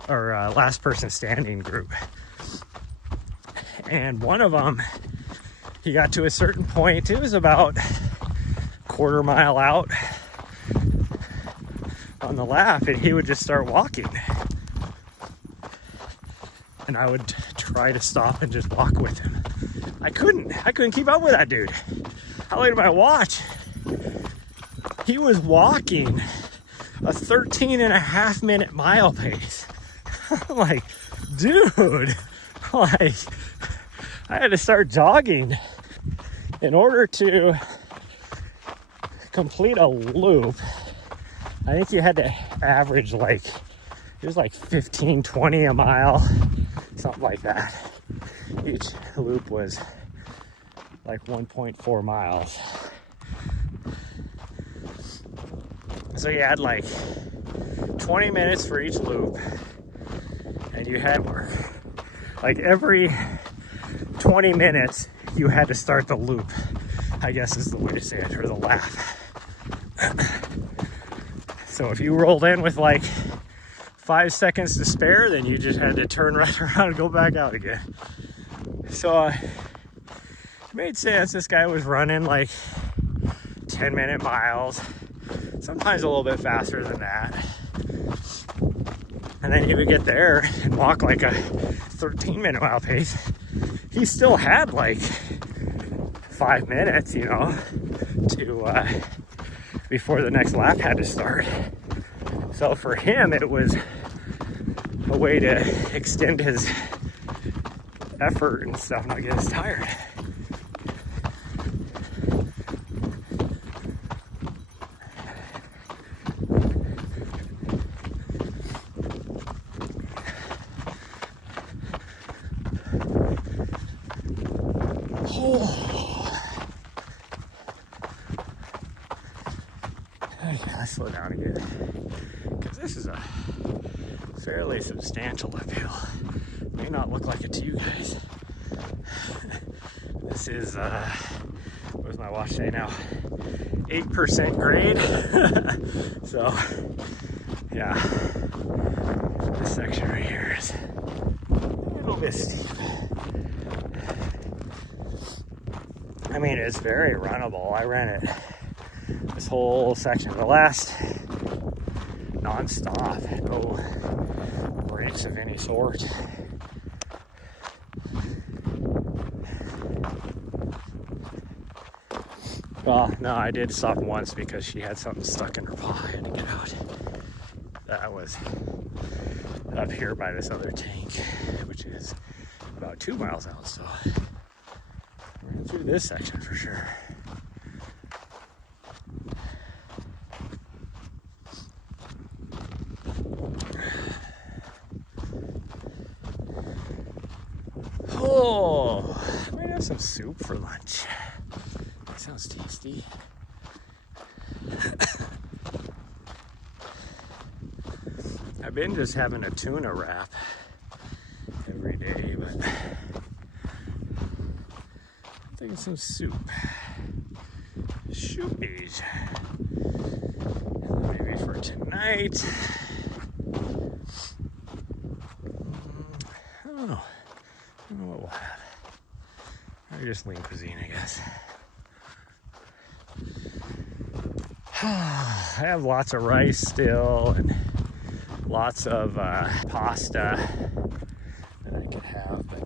last person standing group, and one of them, he got to a certain point, it was about quarter mile out on the lap, and he would just start walking, and I would try to stop and just walk with him. I couldn't keep up with that dude. I looked at my watch. He was walking a 13.5-minute mile pace. I'm like, dude, like, I had to start jogging in order to complete a loop. I think you had to average like, it was like 15, 20 a mile, something like that. Each loop was like 1.4 miles. So you had like 20 minutes for each loop, and you had like every 20 minutes you had to start the loop, I guess is the way to say it, or the lap. So if you rolled in with like 5 seconds to spare, then you just had to turn right around and go back out again. So it made sense. This guy was running like 10-minute miles, sometimes a little bit faster than that. And then he would get there and walk like a 13-minute mile pace. He still had like 5 minutes, you know, to before the next lap had to start. So for him, it was a way to extend his effort and stuff, not get as tired. Okay, let's slow down again, because this is a fairly substantial uphill. May not look like it to you guys. This is, what does my watch say now? 8% grade. So, yeah, this section right here is a little bit steep. I mean, it's very runnable. I ran it this whole section, the last non-stop, no breaks of any sort. Well, no, I did stop once because she had something stuck in her paw. I had to get out. That was up here by this other tank, which is about 2 miles out, so we're going through this section for sure. Oh, I might have some soup for lunch. That sounds tasty. I've been just having a tuna wrap every day, but I'm thinking some soup. Soupies. Maybe for tonight. I don't know what we'll have. Or just lean cuisine, I guess. I have lots of rice still and lots of pasta that I could have, but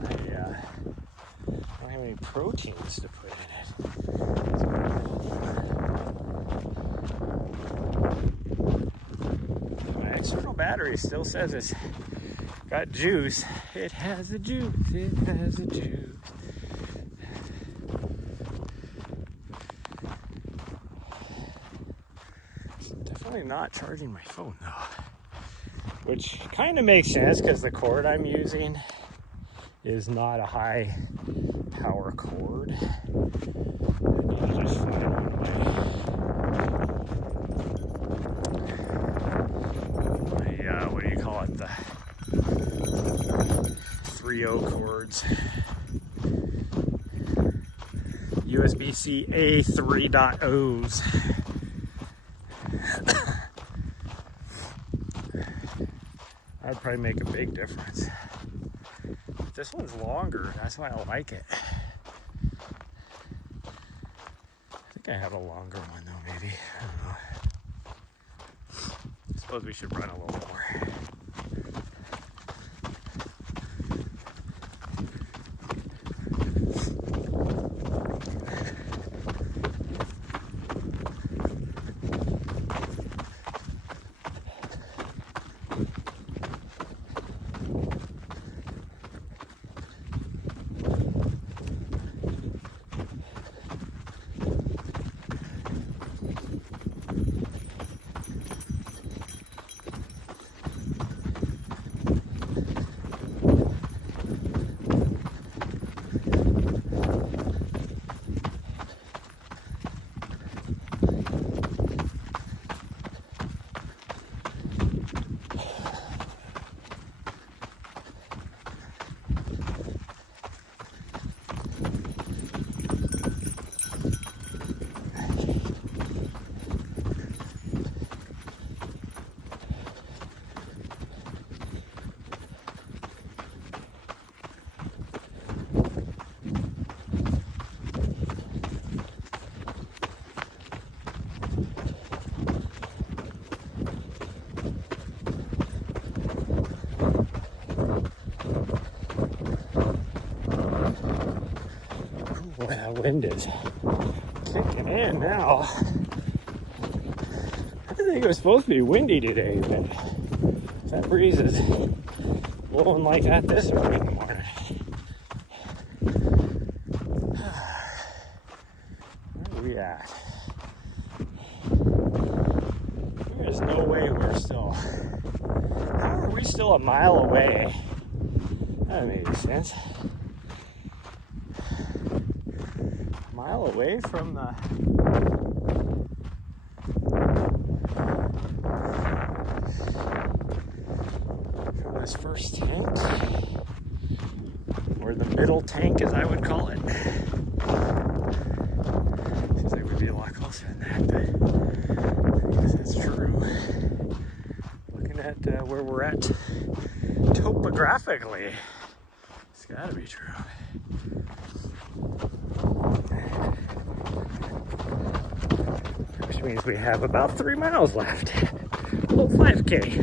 I don't have any proteins to put in it. My external battery still says it's got juice. It has the juice. It has the juice. It's definitely not charging my phone though, which kind of makes sense because the cord I'm using is not a high power cord. I need to just find my what do you call it? The 3.0 cords. USB-C A 3.0s. That'd probably make a big difference. This one's longer, that's why I like it. I think I have a longer one though, maybe. I don't know. I suppose we should run a little more. Boy, that wind is kicking in now. I didn't think it was supposed to be windy today, but if that breeze is blowing like that this early in the morning. Where are we at? There's no way we're still... How are we still a mile away? That doesn't make any sense. Mile away from this first tank, or the middle tank as I would call it. Seems like we'd be a lot closer than that, but I guess that's true. Looking at where we're at topographically, it's gotta be true. Which means we have about 3 miles left. A little 5K.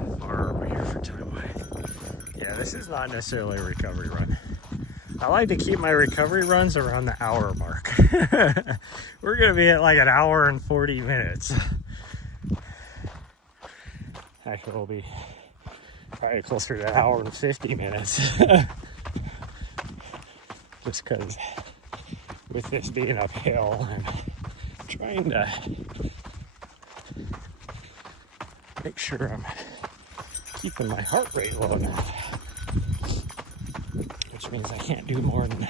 How far are we here for time-wise? Yeah, this is not necessarily a recovery run. I like to keep my recovery runs around the hour mark. We're gonna be at like an hour and 40 minutes. Actually, we'll be probably closer to an hour and 50 minutes. Just because with this being uphill, I'm trying to make sure I'm keeping my heart rate low enough. Which means I can't do more than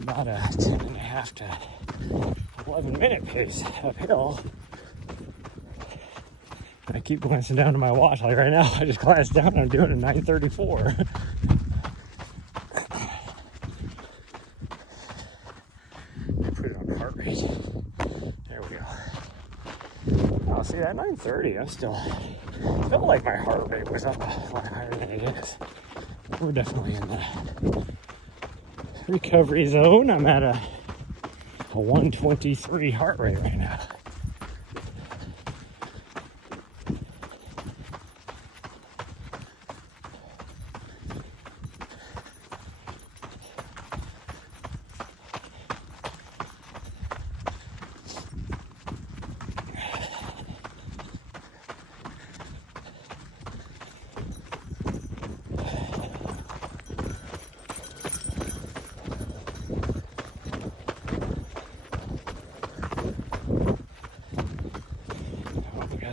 about a 10.5 to 11 minute pace uphill. I keep glancing down to my watch, like right now, I just glanced down and I'm doing a 9:34. I put it on rate. There we go. Oh, see, at 9:30, I felt like my heart rate was up a lot higher than it is. We're definitely in the recovery zone. I'm at a 123 heart rate right now.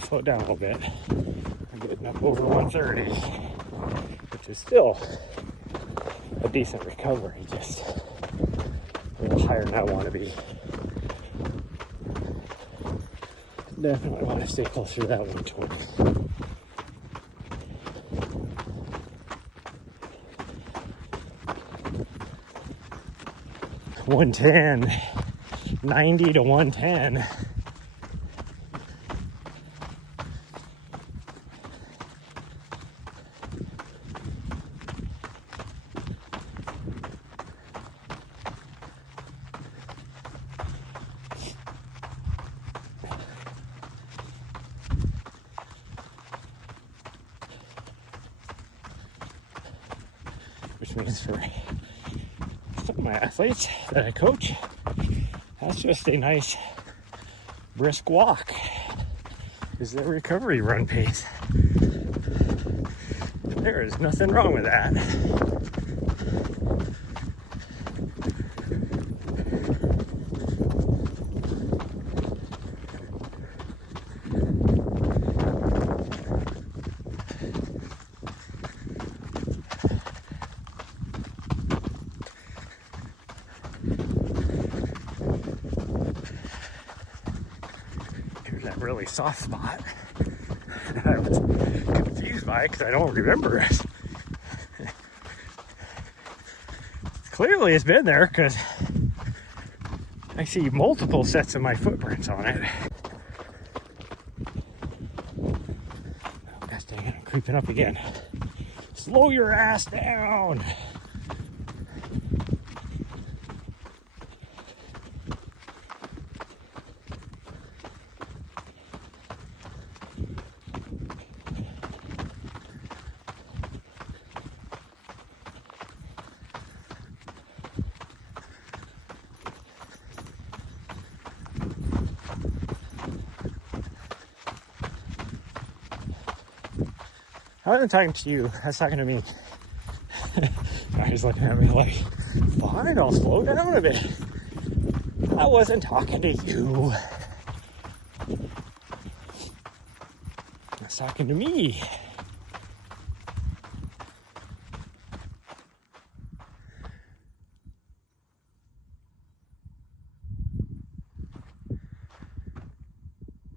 Slow down a little bit. I'm getting up over 130, which is still a decent recovery, just a little higher than I want to be. Definitely want to stay closer to that 120. 110, 90 to 110. Which means for some of my athletes that I coach, that's just a nice brisk walk is their recovery run pace. There is nothing wrong with that. That really soft spot that I was confused by because I don't remember it. Clearly it's been there because I see multiple sets of my footprints on it. Oh, gosh dang it, I'm creeping up again. Slow your ass down. I wasn't talking to you, I was talking to me. I was looking at me like, fine, I'll slow down a bit. I wasn't talking to you. I was talking to me.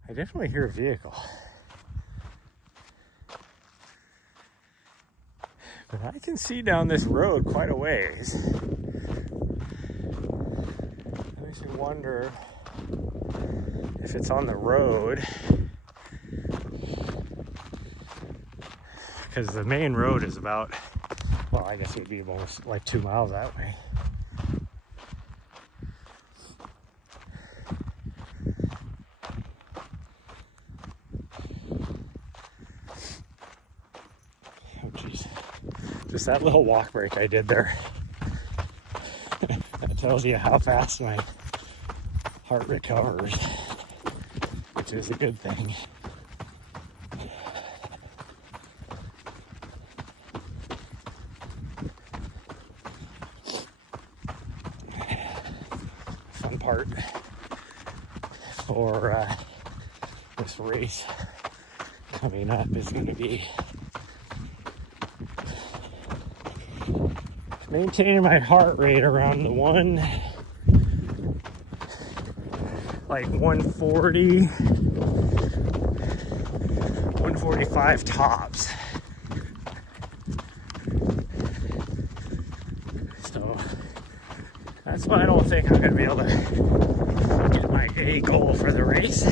I definitely hear a vehicle. But I can see down this road quite a ways. It makes me wonder if it's on the road. Because the main road is about, well, I guess it would be almost like 2 miles that way. Just that little walk break I did there. That tells you how fast my heart recovers, which is a good thing. Fun part for this race coming up is going to be maintaining my heart rate around the 140, 145 tops. So that's So I don't think I'm going to be able to get my A goal for the race.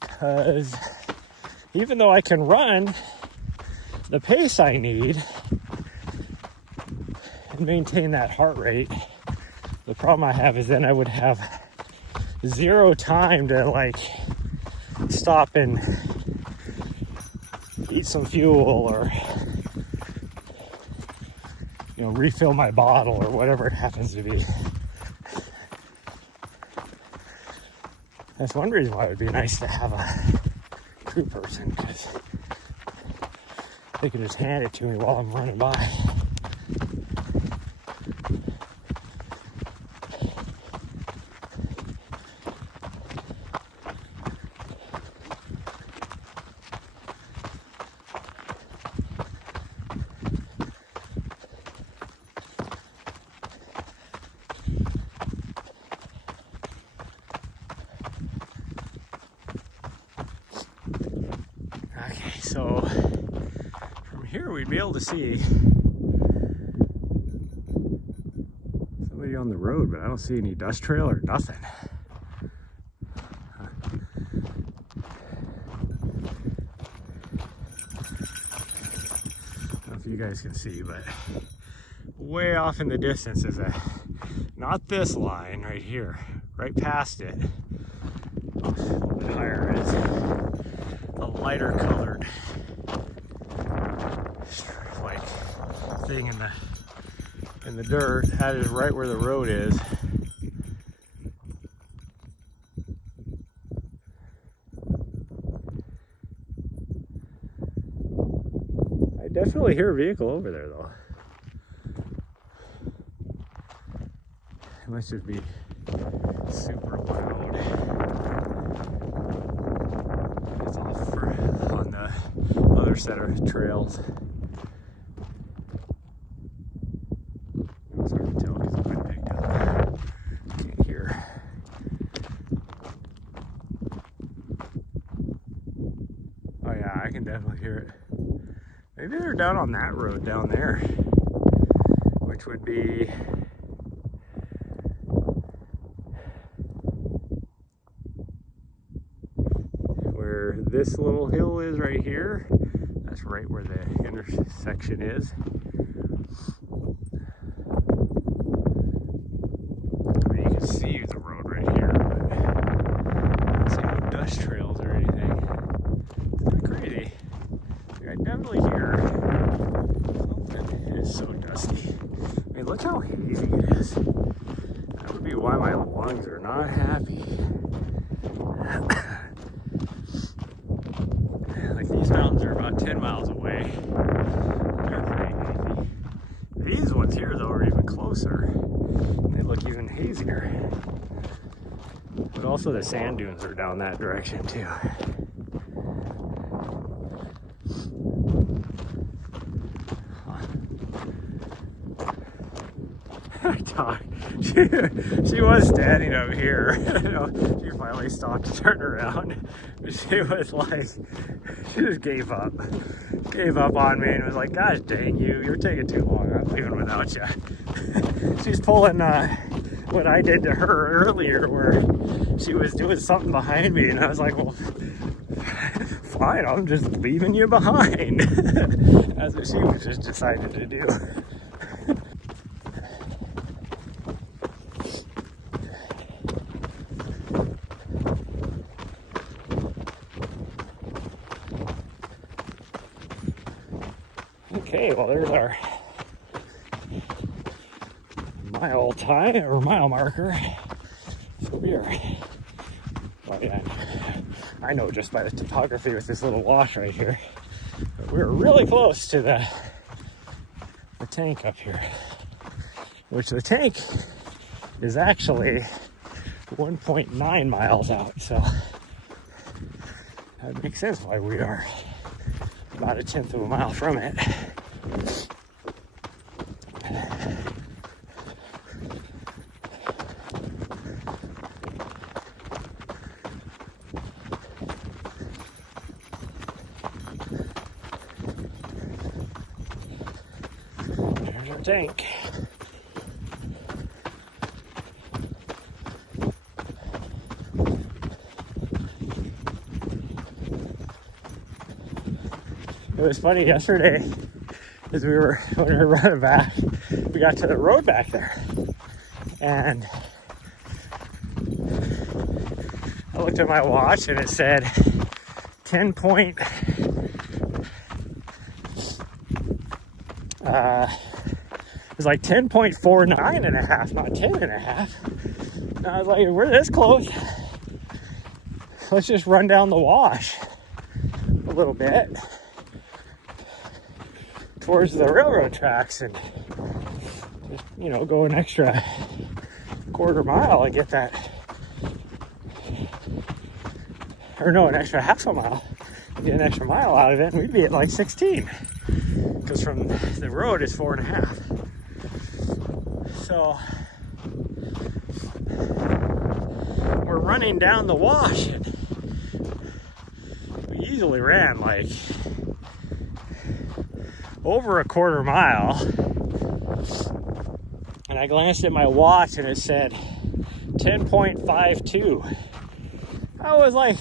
Because even though I can run the pace I need and maintain that heart rate, the problem I have is then I would have zero time to like stop and eat some fuel or, you know, refill my bottle or whatever it happens to be. That's one reason why it would be nice to have a crew person, because they can just hand it to me while I'm running by. Okay, so from here we'd be able to see somebody on the road, but I don't see any dust trail or nothing. I don't know if you guys can see, but way off in the distance is not this line right here, right past it, a little bit higher, is a lighter colored like thing in the dirt. That is right where the road is. I definitely hear a vehicle over there though. It must just be super loud. It's off on the other set of trails. It's hard to tell because it's been picked up. Can't hear. Oh yeah, I can definitely hear it. Maybe they're down on that road down there, which would be where this little hill is right here. That's right where the intersection is. I mean, you can see the road right here, but I don't see no dust trails or anything. Isn't that crazy? I definitely hear something. It is so dusty. I mean, look how hazy it is. That would be why my lungs are not happy. Like, these mountains are about 10 miles away. They're pretty hazy. These ones here, though, are even closer. They look even hazier. But also the sand dunes are down that direction, too. She was standing up here. You know, she finally stopped to turn around. She was like, she just gave up on me and was like, gosh dang you, you're taking too long, I'm leaving without you. She's pulling what I did to her earlier, where she was doing something behind me, and I was like, well, fine, I'm just leaving you behind. That's what she was just decided to do. Okay, well, there's our mile marker. So we are, well, yeah, I know just by the topography with this little wash right here, but we're really close to the tank up here, which the tank is actually 1.9 miles out, so that makes sense why we are about 1/10 of a mile from it. tank. It was funny yesterday as when we were running back, we got to the road back there, and I looked at my watch and it said 10 point, it was like 10.49 and a half, not 10 and a half. And I was like, we're this close. Let's just run down the wash a little bit towards the railroad tracks and just, you know, go an extra quarter mile and get that, or no, an extra half a mile, get an extra mile out of it, and we'd be at like 16, because from the road is 4.5. So we're running down the wash, and we easily ran like over a quarter mile, and I glanced at my watch and it said 10.52. I was like,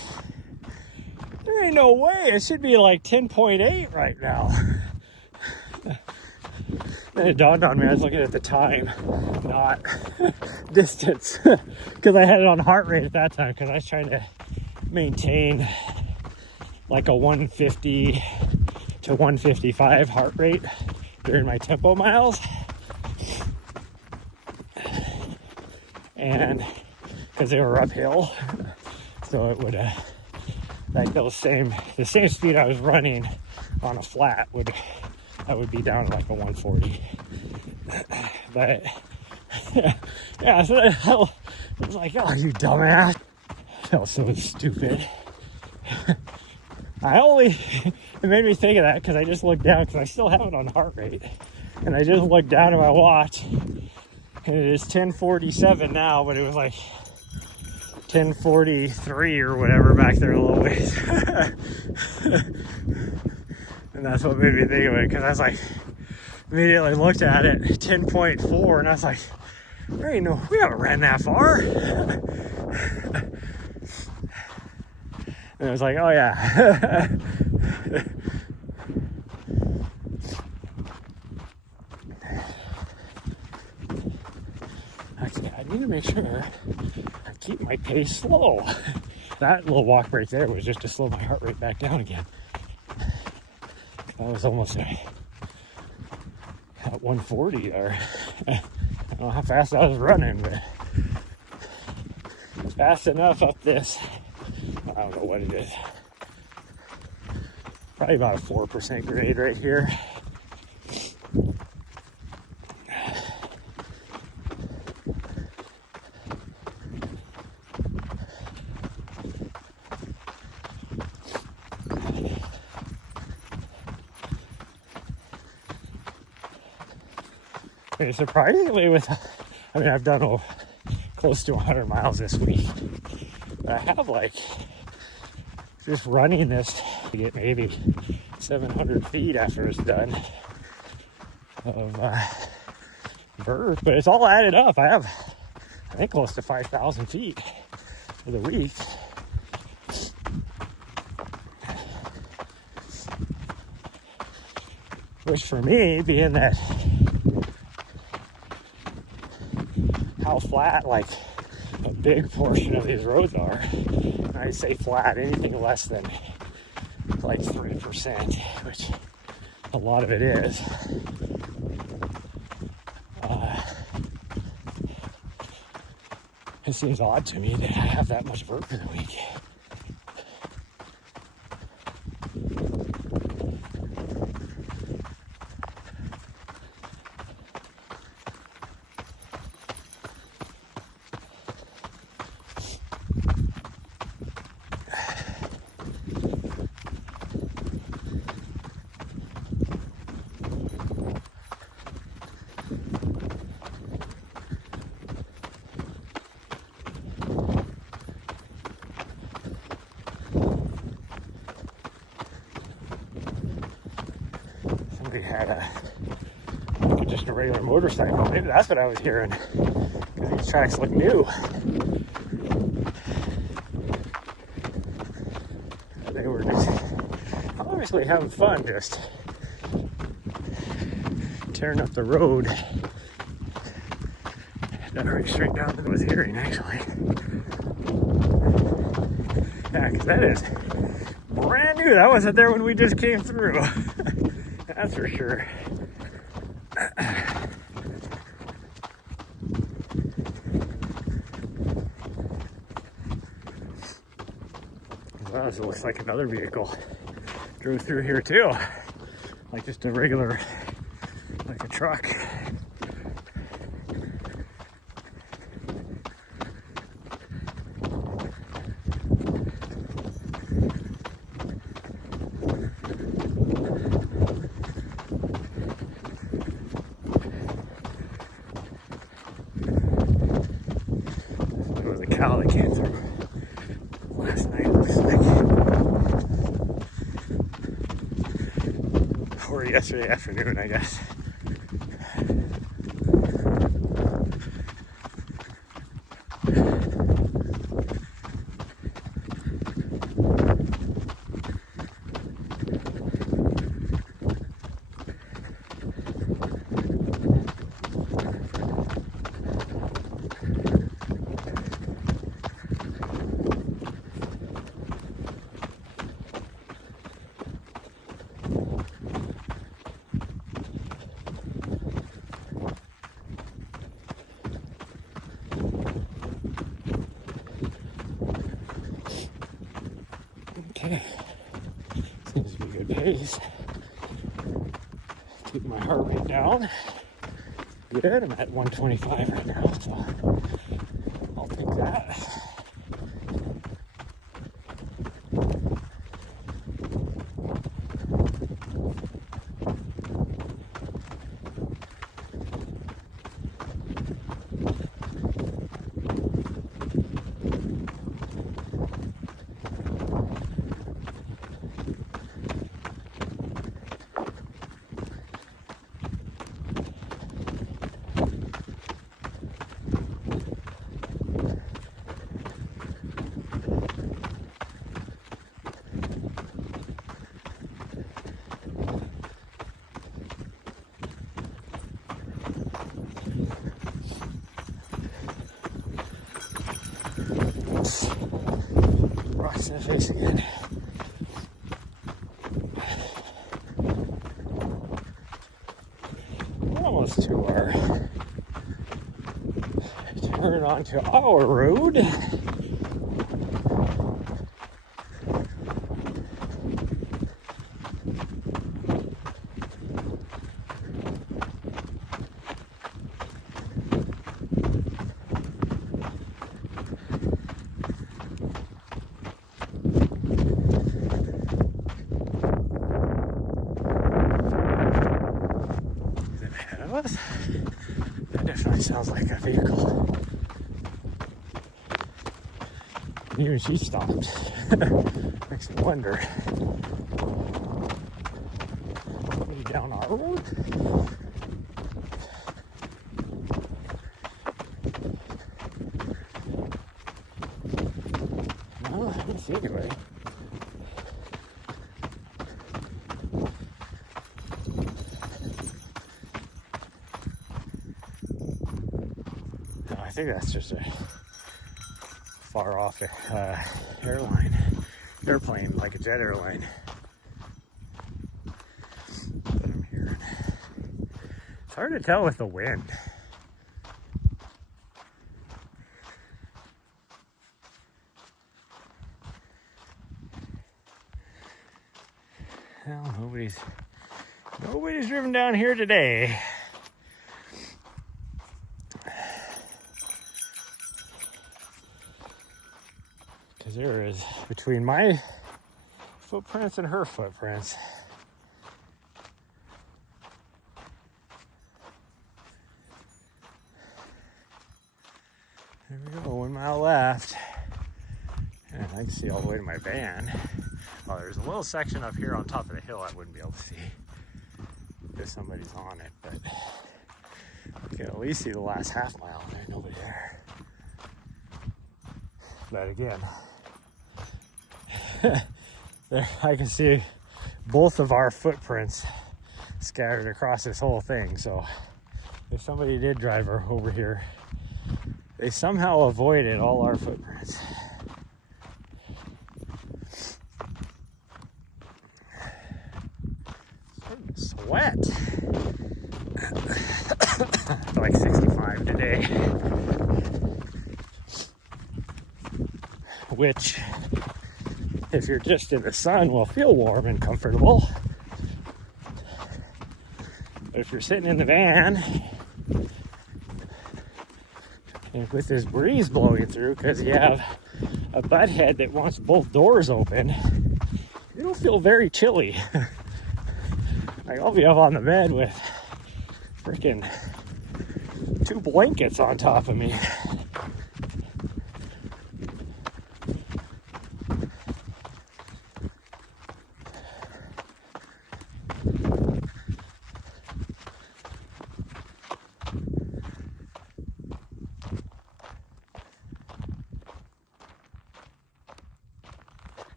there ain't no way, it should be like 10.8 right now. Then it dawned on me, I was looking at the time, not distance, because I had it on heart rate at that time, because I was trying to maintain like a 150 to 155 heart rate during my tempo miles. And because they were uphill, so it would like the same speed I was running on a flat I would be down to like a 140. But yeah, so I was like, oh, you dumbass. I felt so stupid. It made me think of that because I just looked down, because I still have it on heart rate, and I just looked down at my watch, and it is 10:47 now, but it was like 10:43 or whatever back there a little ways. And that's what made me think of it, because I was like, immediately looked at it, 10.4, and I was like, we haven't ran that far. And I was like, oh yeah. Actually, I need to make sure I keep my pace slow. That little walk right there was just to slow my heart rate back down again. I was almost at 140 there. I don't know how fast I was running, but fast enough up this. I don't know what it is. Probably about a 4% grade right here. And surprisingly, I've done close to 100 miles this week. But I have like just running this to get maybe 700 feet after it's done of vert, but it's all added up. I have, I think, close to 5,000 feet for the week. Which for me, being that how flat like a big portion of these roads are, and I say flat, anything less than like 3%, which a lot of it is. It seems odd to me that I have that much vert for the week. just a regular motorcycle. Maybe that's what I was hearing, because these tracks look new. They were just obviously having fun, just tearing up the road. That right straight down to the hearing, actually. Yeah, because that is brand new. That wasn't there when we just came through. That's for sure. Well, this looks like another vehicle drove through here too. Like just a regular, like a truck. There was a cow that came through last night, it looks like. Or yesterday afternoon, I guess. Okay, seems to be a good pace. Keep my heart rate down. Good, I'm at 125 right now, so I'll take that. Rocks in the face again. We're almost to our turn onto our road. That definitely sounds like a vehicle. Even she stopped. Makes me wonder. Maybe down our road? No, I didn't see anybody. I think that's just a far off airplane, like a jet airline. That I'm hearing. It's hard to tell with the wind. Well, nobody's driven down here today. Because there is, between my footprints and her footprints, there we go, 1 mile left. And I can see all the way to my van. Well, there's a little section up here on top of the hill I wouldn't be able to see if somebody's on it, but You can at least see the last half mile. There's nobody there. But again, there I can see both of our footprints scattered across this whole thing. So if somebody did drive over here, they somehow avoided all our footprints. Sweat. Like 65 today. Which, if you're just in the sun, will feel warm and comfortable. But if you're sitting in the van, and with this breeze blowing through, because you have a butt head that wants both doors open, it'll feel very chilly. Like I'll be up on the bed with freaking 2 blankets on top of me.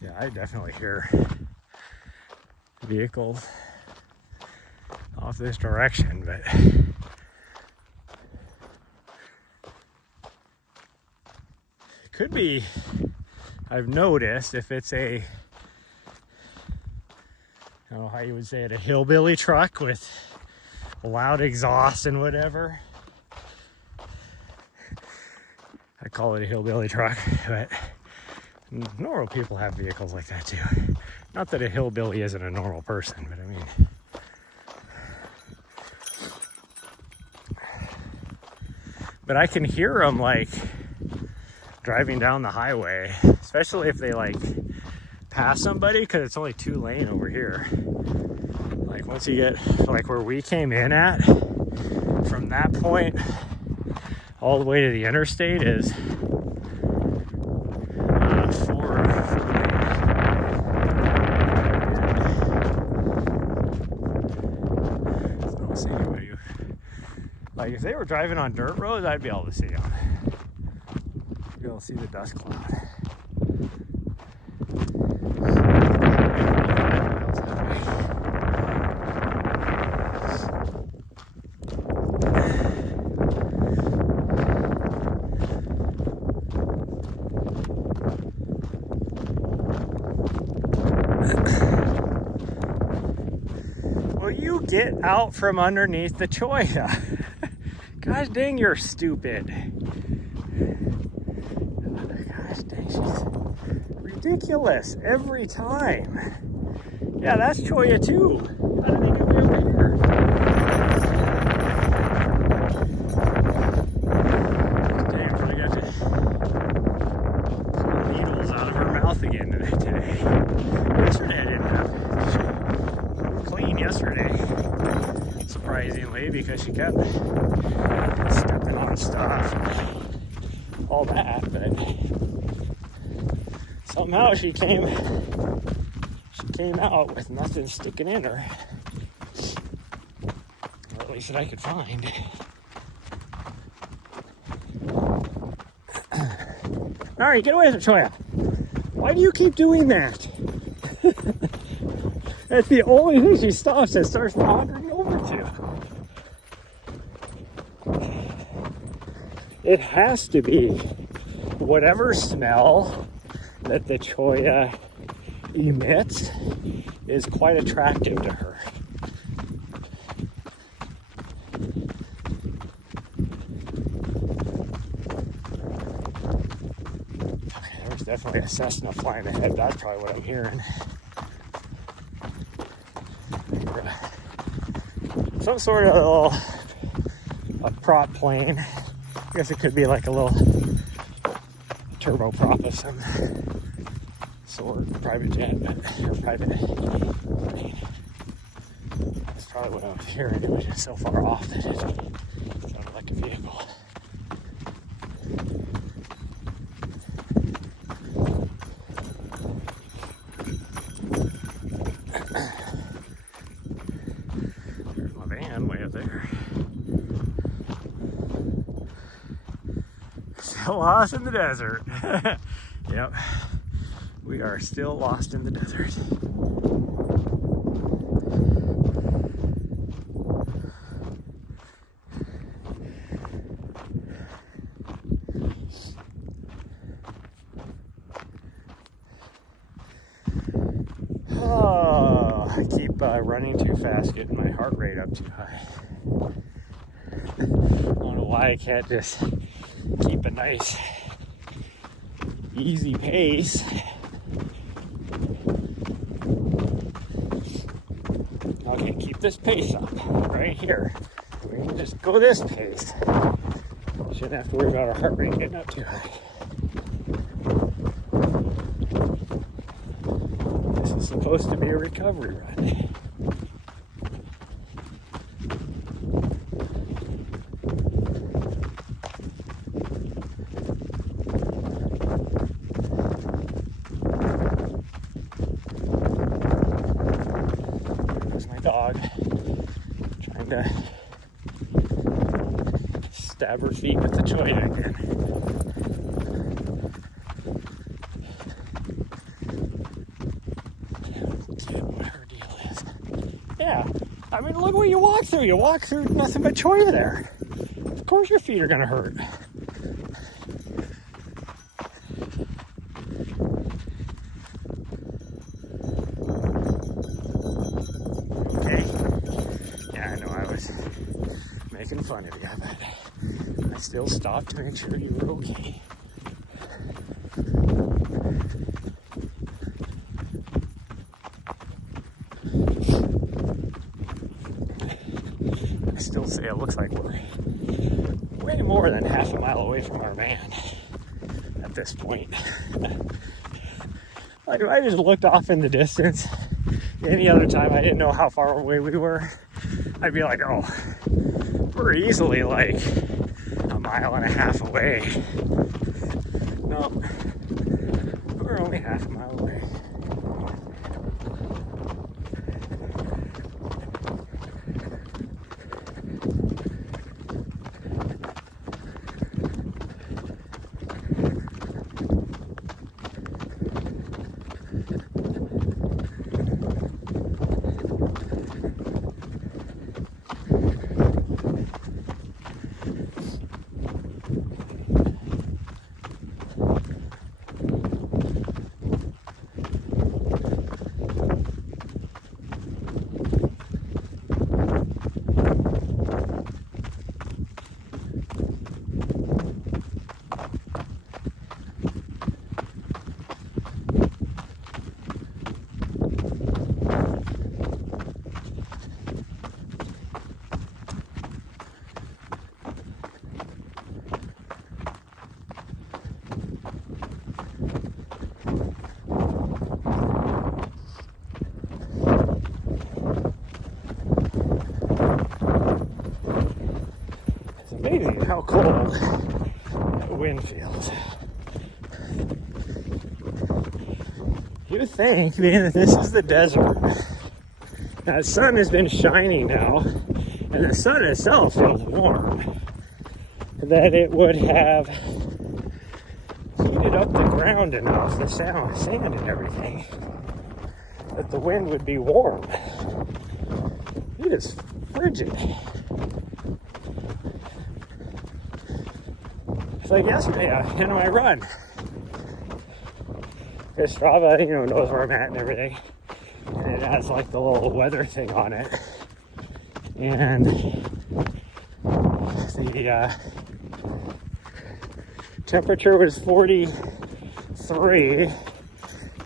Yeah, I definitely hear vehicles off this direction, but it could be, I've noticed, if it's a, I don't know how you would say it, a hillbilly truck with loud exhaust and whatever. I call it a hillbilly truck, but normal people have vehicles like that too. Not that a hillbilly isn't a normal person, but I mean, but I can hear them like driving down the highway, especially if they like pass somebody, because it's only 2 lane over here. Like once you get like where we came in at, from that point all the way to the interstate is 4 Like if they were driving on dirt roads, I'd be able to see them. I'd be able to see the dust cloud. Will you get out from underneath the cholla? Gosh dang, you're stupid. Gosh dang, she's ridiculous every time. Yeah, that's cholla too. How did they get way over here? Dang, I probably got to pull needles out of her mouth again today. Yesterday I didn't have clean yesterday. Surprisingly, because she kept stepping on stuff and all that, but somehow she came out with nothing sticking in her, or at least that I could find. All right, get away from Cholla. Why do you keep doing that? That's the only thing she stops and starts wandering over to. It has to be whatever smell that the cholla emits is quite attractive to her. Okay, there's definitely a Cessna flying ahead. That's probably what I'm hearing. Some sort of a prop plane. I guess it could be like a little turboprop of some sort, private jet, or private plane. That's probably what I was hearing. It was just so far off that it sounded like a vehicle. There's my van way up there. Lost in the desert. Yep. We are still lost in the desert. Oh, I keep running too fast, getting my heart rate up too high. I don't know why I can't just keep a nice, easy pace. Okay, keep this pace up right here. We can just go this pace. Shouldn't have to worry about our heart rate getting up too high. This is supposed to be a recovery run. Dog trying to stab her feet with the cholla again. Get what her deal is. Yeah, I mean, look what you walk through. You walk through nothing but cholla there. Of course your feet are gonna hurt. Making fun of you, but I still stopped to make sure you were okay. I still say it looks like we're way more than half a mile away from our van at this point. Like, if I just looked off in the distance, any other time I didn't know how far away we were, I'd be like, oh, we're easily like a mile and a half away. No, we're only half a mile away. Amazing how cold the wind feels. You would think, being that this is the desert, now the sun has been shining now, and the sun itself feels warm, that it would have heated up the ground enough, the sand and everything, that the wind would be warm. It is frigid. It's like yesterday, in my run. Because Strava, knows where I'm at and everything. And it has like the little weather thing on it. And the temperature was 43.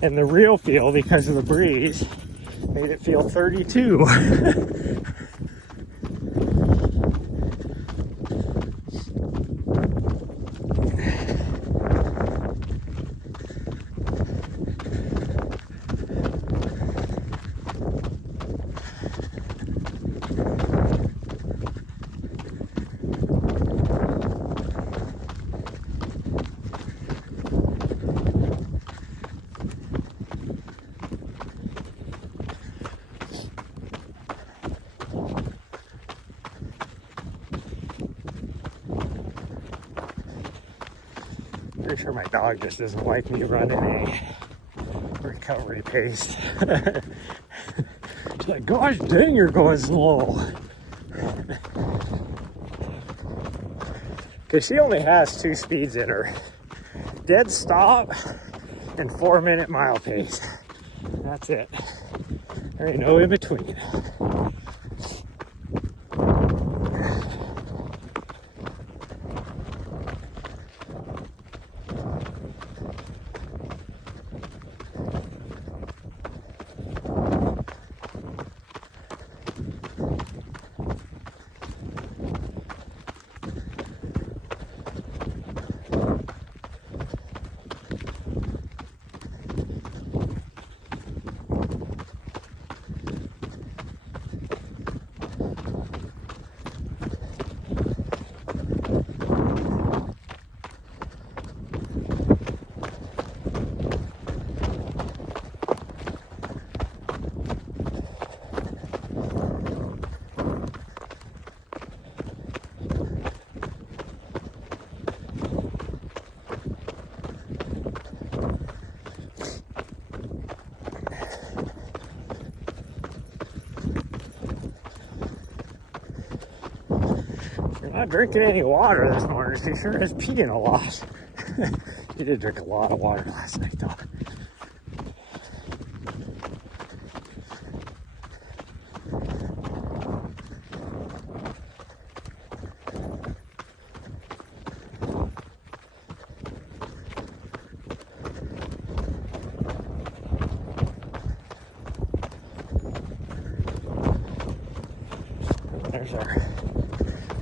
And the real feel, because of the breeze, made it feel 32. Pretty sure my dog just doesn't like me running a recovery pace. She's like, gosh dang, you're going slow. Because she only has 2 speeds in her. Dead stop and 4-minute mile pace. That's it. There ain't no in between. Not drinking any water this morning. She sure is peeing a lot. She did drink a lot of water last night, though. There's our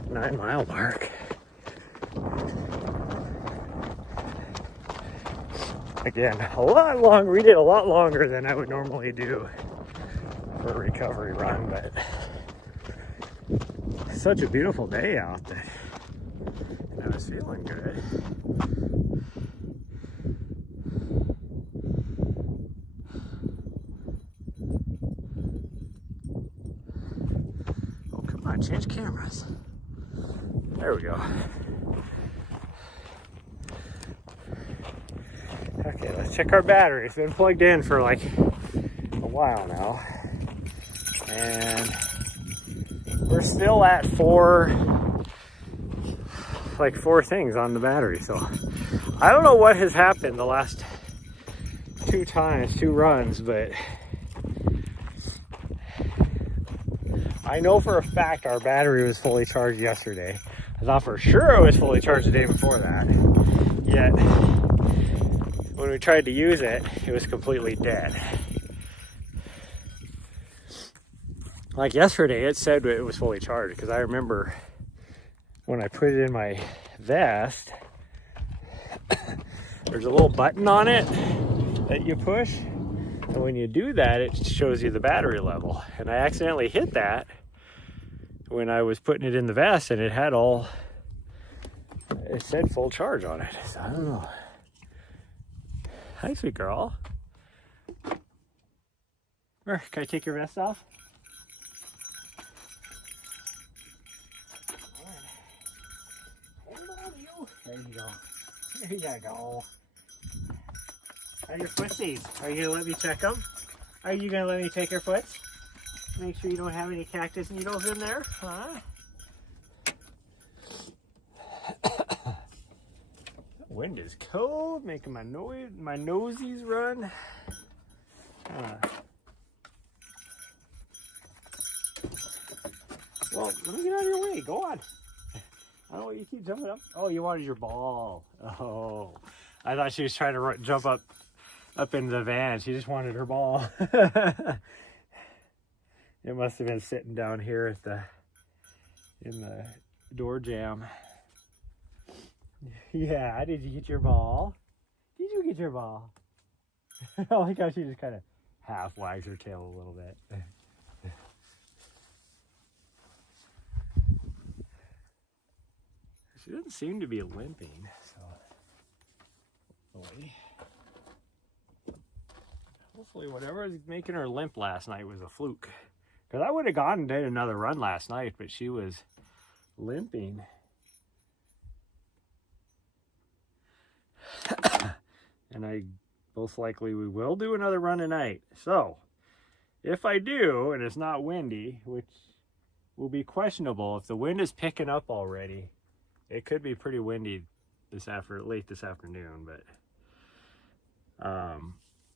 9-mile mark. Again, a lot longer. We did a lot longer than I would normally do for a recovery run, but it's such a beautiful day out there. And I was feeling good. Oh, come on, change cameras. There we go. Okay, let's check our battery. It's been plugged in for like a while now. And we're still at 4 things on the battery. So I don't know what has happened the last 2 runs, but I know for a fact our battery was fully charged yesterday. I thought for sure it was fully charged the day before that. Yet, when we tried to use it, it was completely dead. Like yesterday, it said it was fully charged, because I remember when I put it in my vest, there's a little button on it that you push. And when you do that, it shows you the battery level. And I accidentally hit that when I was putting it in the vest, and it said full charge on it. So I don't know. Hi, sweet girl. Can I take your vest off? Hold on to you. There you go. There you go. How are your footsies? Are you gonna let me check them? Are you gonna let me take your foots? Make sure you don't have any cactus needles in there, huh? The wind is cold, making my nosies run. Well, let me get out of your way. Go on. I don't know what you keep jumping up. Oh, you wanted your ball. Oh, I thought she was trying to jump up into the van. She just wanted her ball. It must have been sitting down here in the door jamb. Yeah, did you get your ball? Did you get your ball? I like how she just kind of half wags her tail a little bit. She doesn't seem to be limping, so hopefully whatever was making her limp last night was a fluke. Because I would have gone and did another run last night, but she was limping. and most likely we will do another run tonight. So if I do, and it's not windy, which will be questionable, if the wind is picking up already, it could be pretty windy late this afternoon. But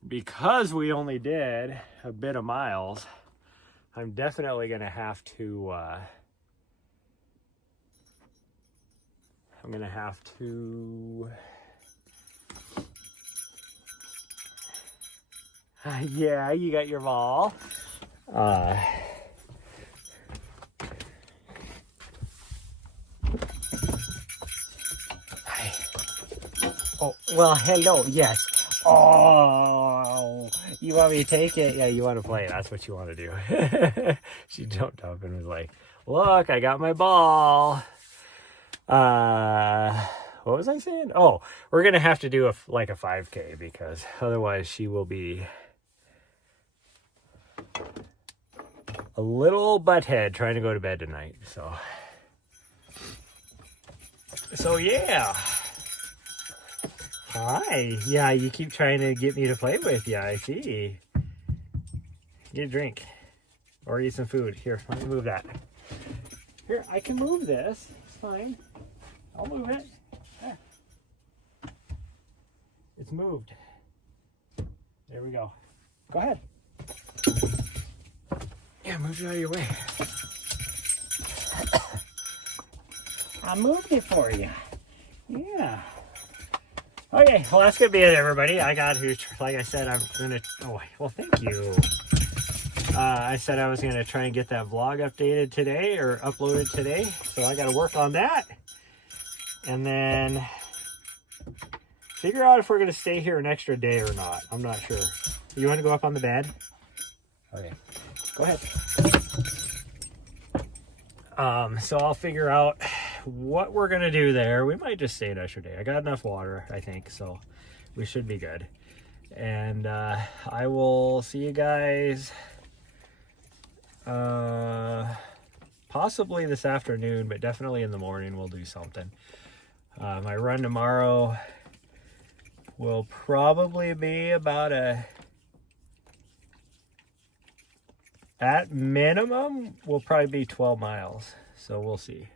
because we only did a bit of miles, I'm definitely gonna have to yeah, you got your ball. Oh, well, hello, yes. Oh, you want me to take it? Yeah, you want to play. That's what you want to do. She jumped up and was like, look, I got my ball. What was I saying? Oh, we're going to have to do a 5K because otherwise she will be a little butthead trying to go to bed tonight. So yeah. Hi. Yeah, you keep trying to get me to play with you. I see. Get a drink. Or eat some food. Here, let me move that. Here, I can move this. It's fine. I'll move it. There. It's moved. There we go. Go ahead. Yeah, move it out of your way. I moved it for you. Yeah. Okay, well, that's gonna be it, everybody. I got here, like I said, I'm gonna, oh, well, thank you. I said I was gonna try and get that vlog updated today, or uploaded today, so I gotta work on that. And then figure out if we're gonna stay here an extra day or not. I'm not sure. You wanna go up on the bed? Okay, go ahead. So I'll figure out what we're gonna do there. We might just stay an extra day. I got enough water, I think, so we should be good. And I will see you guys possibly this afternoon, but definitely in the morning we'll do something. My run tomorrow will probably be about at minimum, will probably be 12 miles. So we'll see.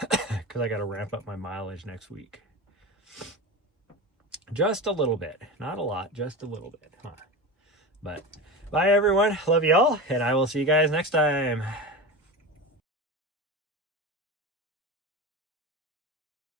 Because I got to ramp up my mileage next week. Just a little bit. Not a lot, just a little bit. But bye, everyone. Love y'all. And I will see you guys next time.